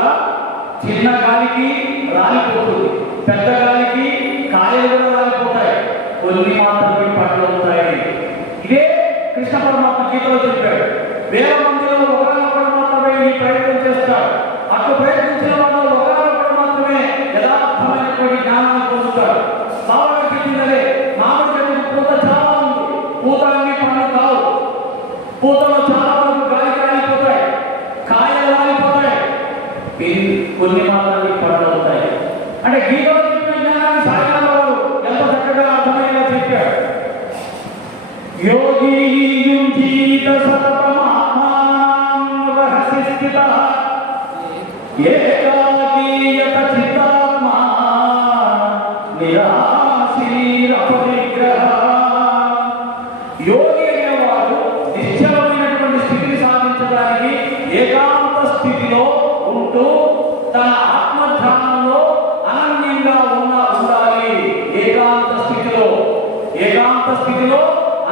చిన్న గాలికి రాలిపోతుంది, పెద్ద గాలికి కాయలు కూడా రాలిపోతాయి, కొన్ని మాత్రమే పండ్లు అవుతాయి. ఇదే కృష్ణ పరమాత్మ గీతలో చెప్పాడు. వేల మందిలో ఒకరినొకరు మాత్రమే ఈ ప్రయత్నం చేస్తాడు. అటు ప్రయత్నించిన వాళ్ళు ఒకరినొకరు మాత్రమే యథార్థమైనటువంటి జ్ఞానాన్ని పొందుతాడు. బాబా చెప్పిందలే, మామిడి చెట్టు పూత చాలా ఉంది, పూతలన్నీ పండ్లు కావు, పూతలో చాలా వరకు గాలి కాలిపోతాయి, కాయలు రాలిపోతాయి, కొన్ని మాత్రమే పండ్లు అవుతాయి. అంటే గీతలో చెప్పిన జ్ఞానాన్ని సాగిన వారు ఎంత చక్కగా అర్థమయ్యేలా చెప్పాడు. యోగి యుంజీత సతతమాత్మానం రహస్య స్థితః ఏకాకీయత చిత్తాత్మా నిరాశీరపరిగ్రహ. యోగి అనేవాడు నిశ్చలమైనటువంటి స్థితిని సాధించడానికి ఏకాంత స్థితిలో ఉంటూ తన ఆత్మధ్యానంలో అనన్యంగా ఉండాలి. ఏకాంత స్థితిలో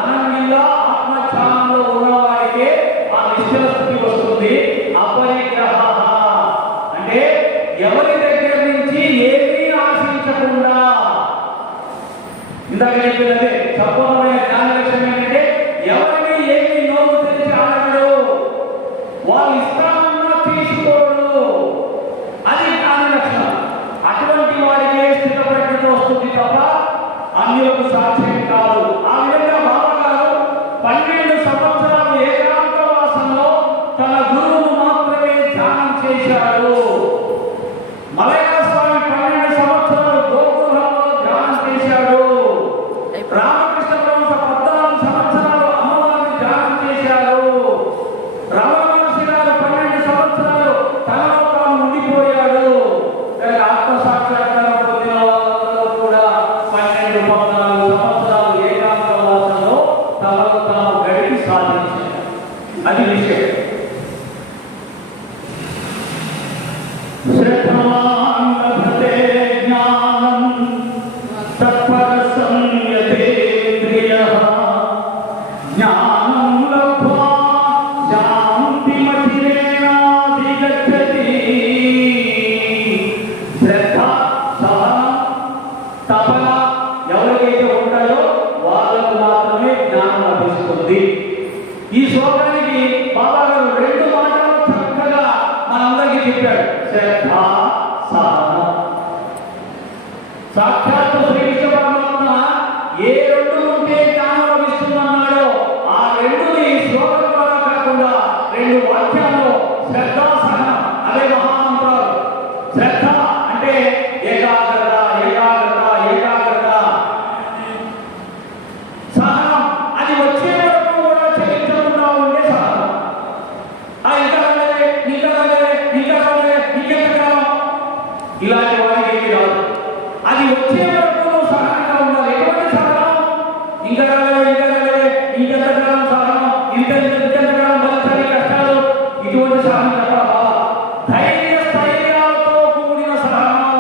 అనన్యంగా ఆత్మధ్యానంలో ఉన్నవాడికే ఆ నిశ్చల స్థితి వస్తుంది. అపరిగ్రహ అంటే ఎవరి దగ్గర నుంచి ఏమీ ఆశించకుండా, ఇందాక చెప్పినదే సంపూర్ణమైన జ్ఞాన లక్ష్యం ఏంటంటే ఎవరిని ఏమీ నోరు తెరిచి అడగడు, వాళ్ళు ఇష్టాన్ని తీసుకోడు. అది జ్ఞాన లక్షణం. అటువంటి వారికి స్థిత ప్రజ్ఞత వస్తుంది తప్ప అన్యులకు సాక్ష్యం కాదు. ఆ విధంగా బాబా గారు 12 సంవత్సరాలు ఏకాంతవాసంలో తన గురువును మాత్రమే ధ్యానం చేశాడు. మలయా స్వామి 12 సంవత్సరాలు గోకులంలో ధ్యానం చేశాడు. రామకృష్ణ పరమహంస 14 సంవత్సరాలు అమ్మవారిని ధ్యానం చేశాడు. రమణ మహర్షి గారు 12 సంవత్సరాలు తనలో తాను ఉండిపోయాడు. కానీ ఆత్మ సాక్షాత్కారం పొందిన వాళ్ళలో కూడా 12, 14 సంవత్సరాలు ఏకాంతవాసంలో తనలో తాను గడిపి సాధించాడు. అది విషయం. శ్రద్ధావాన్ లభతే జ్ఞానం తత్పర సంయతేంద్రియః జ్ఞానం లబ్ధ్వా శాంతిమధిరేణాధిగచ్చతి. శ్రద్ధ, సహనం, తపన ఎవరికైతే ఉంటాయో వాళ్ళకు మాత్రమే జ్ఞానం లభిస్తుంది. ఈ శ్లోకానికి బాబా గారు 2 మాటలు చక్కగా మనందరికీ చెప్పాడు. శ్రద్ధ, సహనం. సాక్షాత్తు శ్రీకృష్ణ పరమాత్మ ఏ 2 ఉంటే జ్ఞానం లభిస్తుందన్నాడో ఆ 2ని శ్లోకం ద్వారా కాకుండా 2 వాక్యాల్లో శ్రద్ధ, సహనం అదే మహామంత్రాలు. శ్రద్ధ అంటే ఏకాగ్రత, ఏకాగ్రత, ఏకాగ్రత. సహనం అది వచ్చే వరకు కూడా చెల్లించకుండా ఉండే సహనం. ఇంకా రాలే, ఇంకా రాలే, ఇంకా రాలే, ఇంకెంతకాలం, ఇలాంటి వారికి ఏమి రాదు. అది వచ్చే వరకు సహనంగా ఉండాలి. ఎటువంటి సహనం? ఇంకా రాలే, ఇంకా రాలే, ఇంకెంతకాలం సహనం, ఇంకెంతకాలం బలచని కష్టాలు, ఇటువంటి సహనం చెప్పాలా? ధైర్య స్థైర్యాలతో కూడిన సహనం,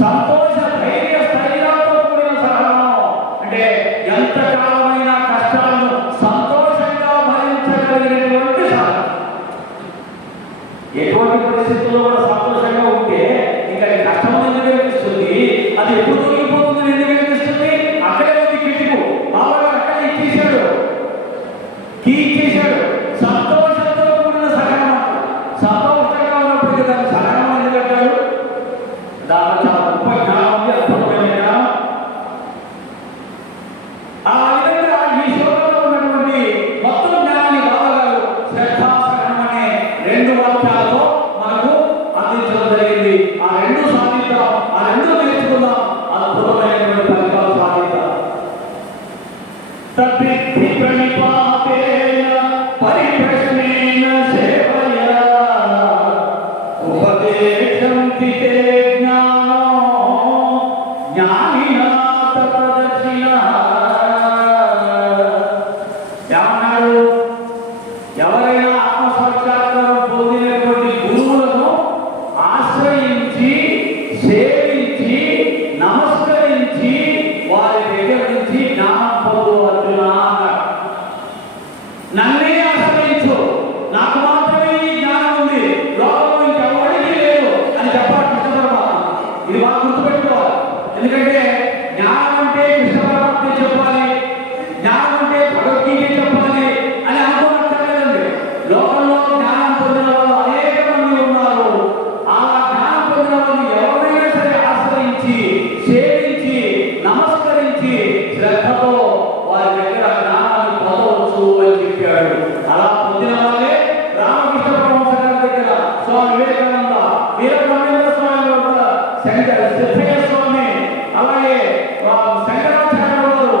సంతోష ధైర్య స్థైర్యాలతో కూడిన సహనం. అంటే ఎంతకాలమైన కష్టాలను సంతోషంగా భరించగలిగినటువంటి సహనం. ఎటువంటి పరిస్థితుల్లో కూడా సంతోషంగా ఉంటే ఇంకా కష్టం ఎందుకు అనిపిస్తుంది? అది ఎప్పుడు తొలగిపోతుంది ఎందుకు అనిపిస్తుంది? అక్కడే ఉంది కిటికు. బాబా అక్కడే ఇచ్చేశాడు, కీ ఇచ్చేశాడు. సంతోషంతో కూడిన సహనం. సంతోషంగా ఉన్నప్పుడు కదా సహనం ఎందుకంటే కృష్ణ పరమాత్మ చెప్పాలి, జ్ఞానం అంటే భగవద్గీత చెప్పాలి అని అనుకోవట్లేదండి. లోకంలో జ్ఞానం పొందిన వాళ్ళు అనేక మంది ఉన్నారు. ఆ జ్ఞానం పొందిన వాళ్ళు ఎవరైనా సరే ఆశ్రయించి, సేవించి, నమస్కరించి, శ్రద్ధతో వారి దగ్గర జ్ఞానాన్ని పొందవచ్చు అని చెప్పాడు. అలా పొందిన వాళ్ళే రామకృష్ణ పరమహంస గారి దగ్గర స్వామి వివేకానంద, వీరబ్రహ్మేంద్ర స్వామి వద్ద సిద్ధయ్య స్వామి, అలాగే శంకరాచార్య వారు,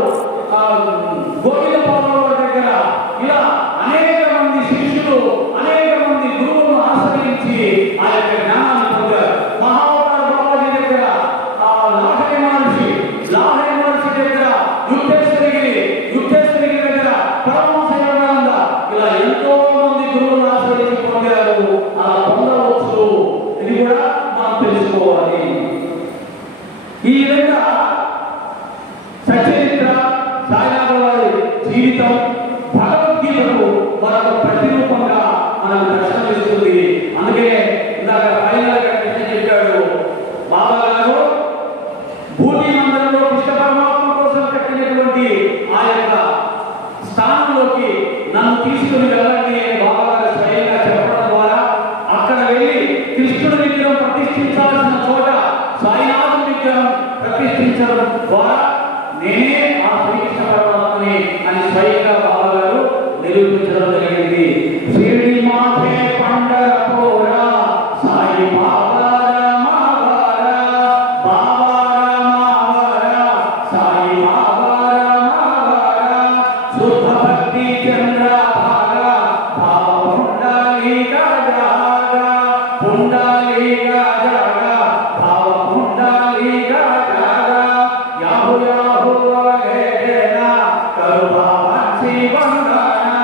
గోవింద పాదాల దగ్గర ఇలా అనేక మంది శిష్యులు, అనేక మంది గురువులను ఆశ్రయించి ఆ యొక్క జ్ఞానాన్ని పొందారు. మహావతార బాబాజీ దగ్గర లాహరి మహర్షి దగ్గర యుక్తేశ్వరి దగ్గర పరమహంస యోగానంద, ఇలా ఎంతో మంది గురువులను ఆశ్రయించి పొందారు. అలా పొందవచ్చు, ఇది కూడా మనం తెలుసుకోవాలి. ఈ విధంగా సచరిత్ర, సాయిబాబా వారి జీవితం భగవద్గీతకు మరొక ప్రతిరూపంగా మనకు దర్శనమిస్తుంది. అందుకే ఇందాక ఫైనల్ గా కృష్ణ చెప్పాడు, బాబా గారు భూమి మందిరంలో కృష్ణ పరమాత్మ కోసం కట్టినటువంటి ఆ యొక్క స్థానంలోకి నన్ను తీసుకుని వెళ్ళండి అని బాబా గారు స్వయంగా చెప్పడం ద్వారా అక్కడ వెళ్ళి కృష్ణుడి విగ్రహం ప్రతిష్ఠించాల్సిన చోట సాయినాథుడి విగ్రహం ప్రతిష్ఠించడం ద్వారా నేనే ఆ శ్రీకృష్ణ పరమాత్మని అని స్వయంగా బాబా గారు నిరూపించడం జరిగింది. శ్రీడి మాధే పండరపోరా సాయి బాబా రామావారా, బాబా రామావారా, సాయి బాబా రామావారా, శుద్ధ భక్తి చంద్రభాగా, భావ పుండలీకా జాగా, పుండలీకా జాగా, భావ పుండలీకా జాగా, యాహు యాహు వగేనా కరుభావన్ శివంగానా,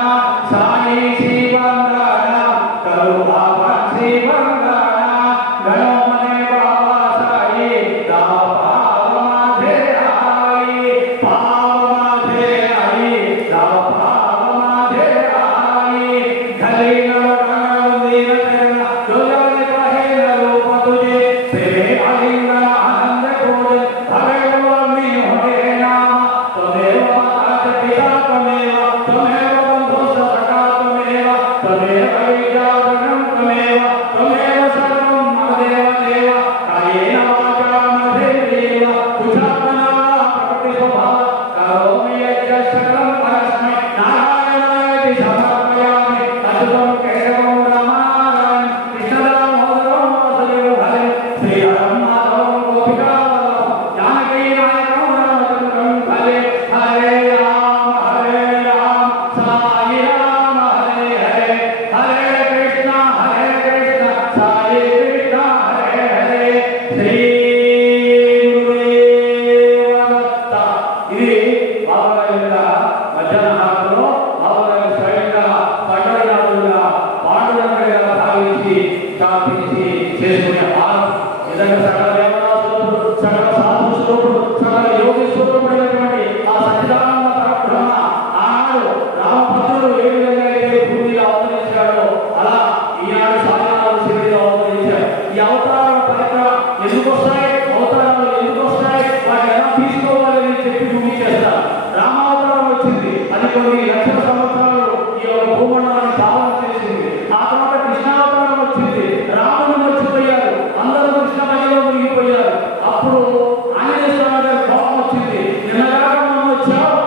సాయి శివంగానా కరుభావన్ శివంగానా, గణమనే బాబా సాయి దాపావమాధే ఆయి, పావమాధే ఆయి, దాపావమాధే ఆయి, ధలీలో గణవందీన తెరన దుర్గని కహేన రూప తుజే, तेरे आलिंगन आनंद कोड भगवान में होए नाम, तमेव माता पिता तमेव, तमेव बंधु सखा तमेव, तमेव विद्याधरम तमेव, तमेव सर्वं मदेव देव, कायेन वाचा मदेव कुशात्मना प्रकृति स्वभाव, करोमि यज्ञ सकलं परस्मै नारायणाय समर्पयामि, अद्भुतं केशवं रामारायण कृष्णदामोदरं वासुदेव हरे, श्रीहरं माधवं गोपिकावल्लभं जानकी नायकं रामचन्द्रं भजे, हरे राम साई राम हरे हरे, हरे कृष्ण साई कृष्ण हरे हरे, श्री గురుదేవ దత్త. ఇది బాబా యొక్క మధ్యాహ్న హారతిలో బాబా గారు స్వయంగా పండరీనాథుడుగా, పాండురంగడిగా భావించి స్థాపించి చేసుకునే హారం. నిజంగా సకల దేవతా స్వరూపుడు, సకల సాధు స్వరూపుడు, సకల యోగి స్వరూపుడైనటువంటి ఆ సచ్చిదానంద పరబ్రహ్మ ఆనాడు రామభద్రుడు ఏ విధంగా అయితే భూమిలో అవతరించాడో అలా ఈనాడు సాయినాథుడు శివుడిగా అవతరించాడు. ఈ అవతారాల ఫలితం ఎందుకు వస్తాయి, అవతారాలు ఎందుకు వస్తాయి, వాటిని ఎలా తీసుకోవాలని చెప్పి చూపించేస్తారు. రామావతారం వచ్చింది, అది కొన్ని లక్షల సంవత్సరాలు ఈ యొక్క భూమండలాన్ని పాలన చేసింది. ఆ తర్వాత కృష్ణావతారం వచ్చింది, రాముడు మర్చిపోయారు, అందరూ కృష్ణ మధ్యలో మునిగిపోయారు. అప్పుడు ఆంజనేయ స్వామి గారి కోపం వచ్చింది, నిన్నగాక వచ్చావు,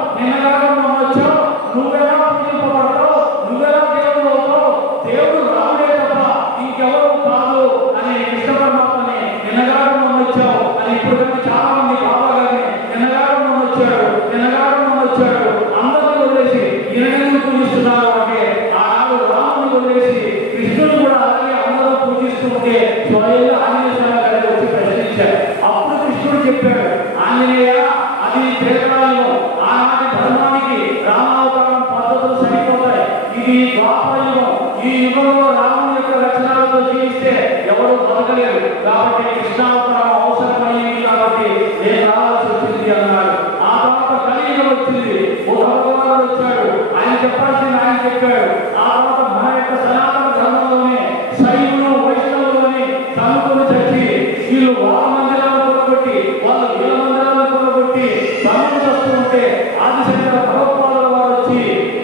నువ్వెలా పూజింపబడతావు, నువ్వెలా దేవుడు అవుతావు, దేవుడు రాముడే తప్ప ఇంకెవరు కాదు అని కృష్ణ పరమాత్మని నిన్నగాక వచ్చావు అని ఇప్పుడు చాలా మంది బాబా గారిని నిన్నగాక వచ్చాడు అందరినీ వదిలేసి ఈయనను పూజిస్తున్నారు అంటే ఆనాడు రాముని వదిలేసి కృష్ణుడు కూడా అలాగే అందరూ పూజిస్తుంటే స్వయంగా ఆంజనేయ స్వామి గారు వచ్చి ప్రశ్నించారు. అప్పుడు కృష్ణుడు చెప్పాడు, ఆంజనేయ అది త్రేతాయుగం, ఆనాటి ధర్మానికి రామావతారం పద్ధతులు సరిపోతాయి, ఇది ద్వాపరయుగం, ఈ యుగంలో రాముని యొక్క లక్షణాలతో జీవిస్తే ఎవరు బతకలేరు, కాబట్టి కృష్ణావతారం అవసరమైంది, కాబట్టి నేను రావాల్సి వచ్చింది అన్నాడు. ఆ తర్వాత కలియుగం వచ్చింది, భగవానుడు వచ్చాడు, ఆయన చెప్పాల్సింది ఆయన చెప్పాడు. ఆ తర్వాత మన యొక్క సనాతన ధర్మంలోనే శైవులు వైష్ణవులు అని తనుకొని చచ్చి వీళ్ళు వాళ్ళ మందిరాలను కొనగొట్టి, వాళ్ళు వీళ్ళ మందిరాలను కొనగొట్టి వస్తూ ఉంటే ఆదిశంకర భగవత్పాదుల వారు వచ్చి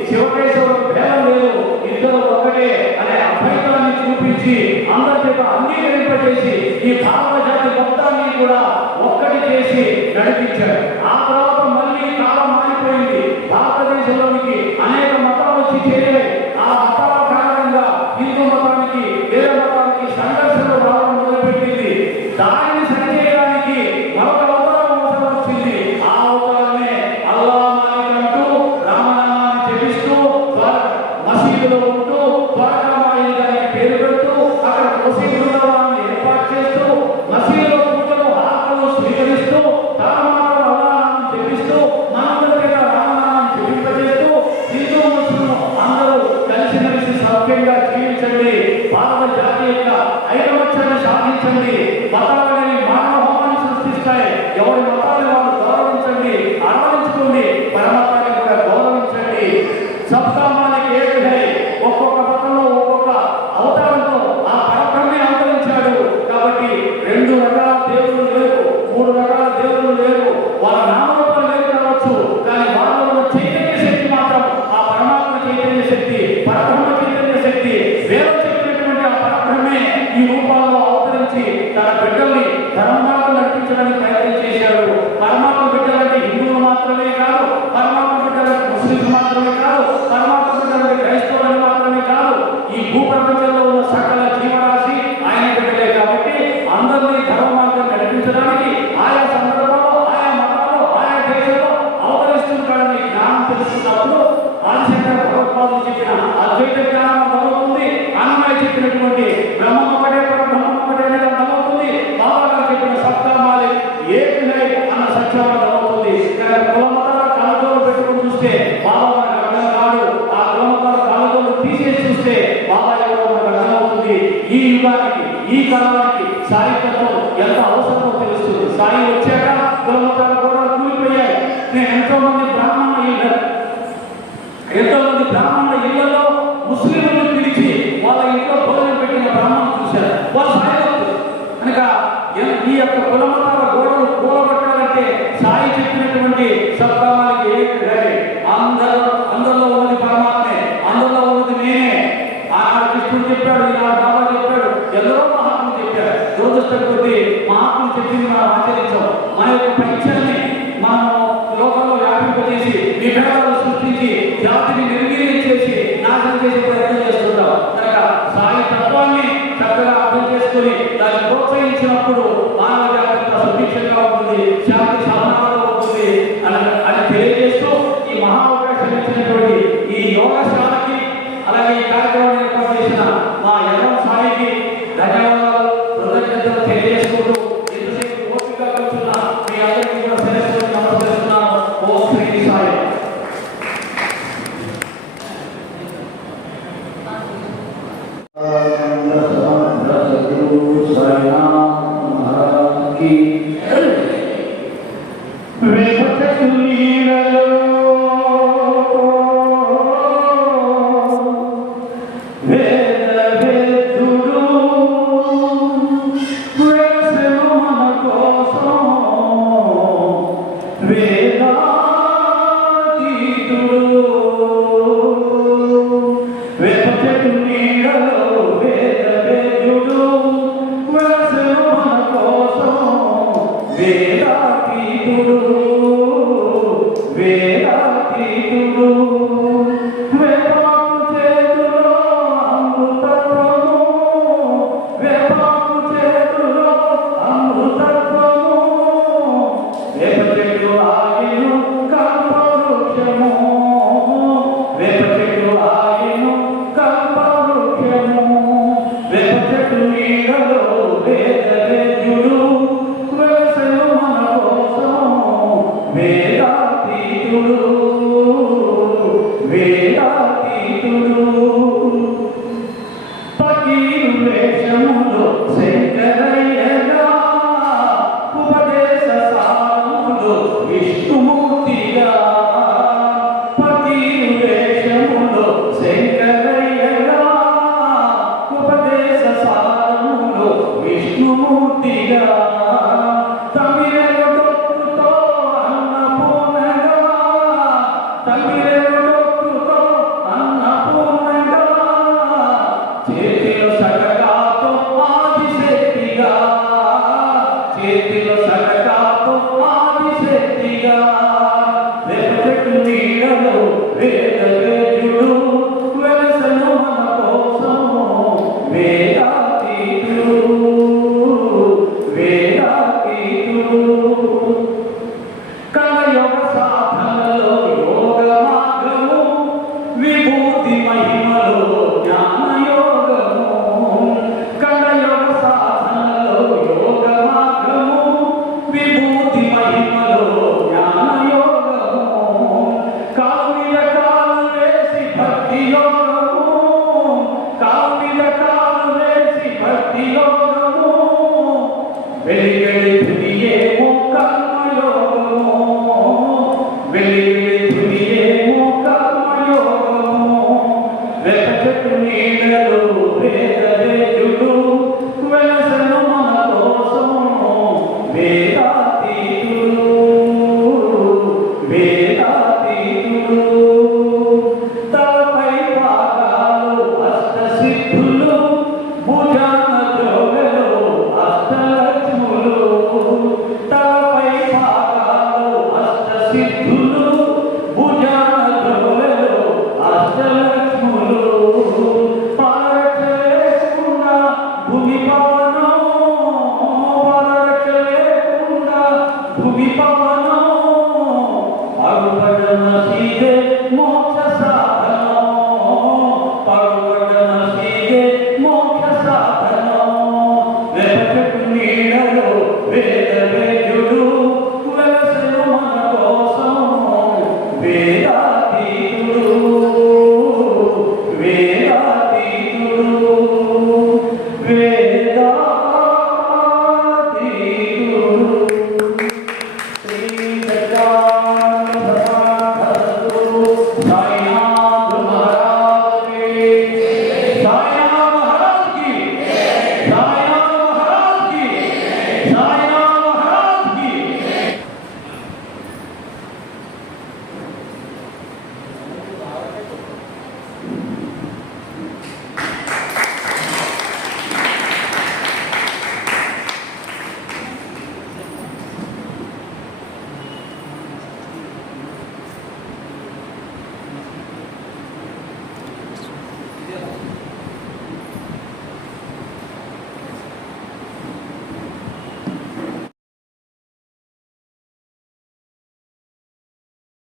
శివకేశవులకు భేదం లేదు, ఇద్దరు ఒకటే అనే అద్వైతాన్ని చూపించి అందరి చేత అంగీకరింపజేసి ఈ భారత జాతి మొత్తాన్ని కూడా ఒక్కటి చేసి నడిపించారు. ఆ తర్వాత మళ్ళీ కాలం మారిపోయింది. భారతదేశంలోనికి అనేక మతాలు వచ్చి చేరాయి. ఆ మతాల కారణంగా హిందూ మతానికి వేరే మతానికి సంఘర్షణలు రావడం మొదలుపెట్టింది. దానిని సరిచేయడానికి మరొక అవతారం అవసరం వచ్చింది. ఆ అవతారమే అల్లా మాలిక్ అంటూ రామనామాన్ని జపిస్తూ మసీదులో ఉంటూ ద్వారకామాయి దానికి పేరు పెడుతూ అక్కడ మసీదులను ఏర్పాటు చేస్తూ మసీదులో పూజలు హారతలు స్వీకరిస్తూ రామనామాన్ని అల్లాహ్ని జపిస్తూ మనందరి రామనామాన్ని జపింపజేస్తూ హిందూ ముస్లిం అందరూ కలిసిమెలిసి సౌఖ్యంగా జీవించండి. భారత జాతి యొక్క ఐకమత్యాన్ని సాధించండి. మతాలని మానవహాన్ని సృష్టిస్తాయి. ఎవరి మతాన్ని వారు గౌరవించండి, ఆరాధించుకోండి. పరమతాన్ని కూడా గౌరవించండి. సప్తామానికి ఏకై ఒక్కొక్క మతంలో ఒక్కొక్క అవతారంతో ఆ పరబ్రహ్మే అవతరించాడు. కాబట్టి 2 రకాల దేవుళ్ళు లేరు, 3 రకాల దేవుళ్ళు లేరు. వాళ్ళ నామరూపాలు లేరు కావచ్చు, కానీ వాళ్ళలో చైతన్య శక్తి మాత్రం ఆ పరమాత్మ చైతన్య శక్తి, పరబ్రహ్మ చైతన్య శక్తి, వేదం చెప్పినటువంటి ఆ పరబ్రహ్మే ఈ రూపాల్లో అవతరించి తన బిడ్డల్ని ధర్మాలను నడిపించడానికి ప్రయత్నం చేశాడు. పరమాత్మ బిడ్డలంటే హిందువులు మాత్రమే కాదు, పరమాత్మ బిడ్డలంటే ముస్లింలు మాత్రమే కాదు, పరమాత్మ బిడ్డలంటే క్రైస్తవులు మాత్రమే కాదు, ఈ భూప్రపంచంలో ఉన్న సకల జీవరాశి ఆయన బిడ్డలే. కాబట్టి అందరినీ ధర్మాలను నడిపించడానికి ఆయా సందర్భంలో ఆయా మతాల్లో ఆయా దేశంలో అవతరిస్తుంటాడని జ్ఞానం తెలుసుకున్నప్పుడు ఆదిశంకర భగవత్పాదులు చెప్పిన అద్వైత జ్ఞానం అర్థమవుతుంది. అన్నమయ్య చెప్పినటువంటి బ్రహ్మం ఒకటే పరబ్రహ్మం ఒకటే అనేది అర్థమవుతుంది. బాబా గారు చెప్పిన సప్తమాలి ఏకై అన్న సత్యం అర్థమవుతుంది. కానీ కులమతాల కాలజోలు పెట్టుకుని చూస్తే బాబా మనకు అర్థం కాదు. ఆ కులమతాల కాలజోలు తీసేసి చూస్తే బాబా ఎవరో మనకు అర్థమవుతుంది. ఈ యుగానికి ఈ కాలానికి సాహిత్యంలో ఎంత అవసరమో తెలుస్తుంది. సాయి వచ్చాక కులమతాల కూడా కూలిపోయాయి. నేను ఎంతో మంది బ్రాహ్మణ ఇళ్లలో ముస్లింలను పిలిచి వాళ్ళ ఇంట్లో భోజనం పెట్టిన బ్రాహ్మణులు చూశారు. వాళ్ళు సాయి కనుక ఈ యొక్క కులమతాల గోడలు కూలగొట్టాలంటే సాయి చెప్పినటువంటి సప్తమాలకి అందరిలో ఉన్నది పరమాత్మే, అందరిలో ఉన్నది నేనే. ఆనాడు కృష్ణుడు చెప్పాడు, ఈనాడు బాబా చెప్పాడు, ఎందరో మహాత్ములు చెప్పారు. దురదృష్టం కొద్దీ మహాత్ములు చెప్పింది మనం ఆచరించాం. మన యొక్క పరీక్షల్ని మనం లోకంలో వ్యాపింపజేసి విభేదాలు సృష్టించి జాతిని నిర్వీర్యం చేసి నాశనం చేసే ప్రయత్నం చేస్తుంటాం. కనుక సాయి తత్వాన్ని చక్కగా అర్థం చేసుకుని దాన్ని ప్రోత్సహించినప్పుడు మానవ జాతి సుభిక్షంగా ఉంటుంది, శాంతి సాధనాలు ఉంటుంది అని తెలియజేస్తూ ఈ మహా అవకాశం ఇచ్చినటువంటి ఈ యోగశాలకి అలాగే ఈ కార్యక్రమాన్ని ఏర్పాటు చేసిన మా ఎర్రం సాయికి ధన్యవాదాలు, కృతజ్ఞతలు తెలియజేసుకుంటూ ఎంతసేపు ఓపికగా కూర్చున్న మీ అందరికీ కూడా శిరస్సుని నమస్కరిస్తున్నాను. ఓం శ్రీ సాయి. విష్ణుమూర్తిగా తమిళ అన్నపూర్ణ ప్రసిద్ధులు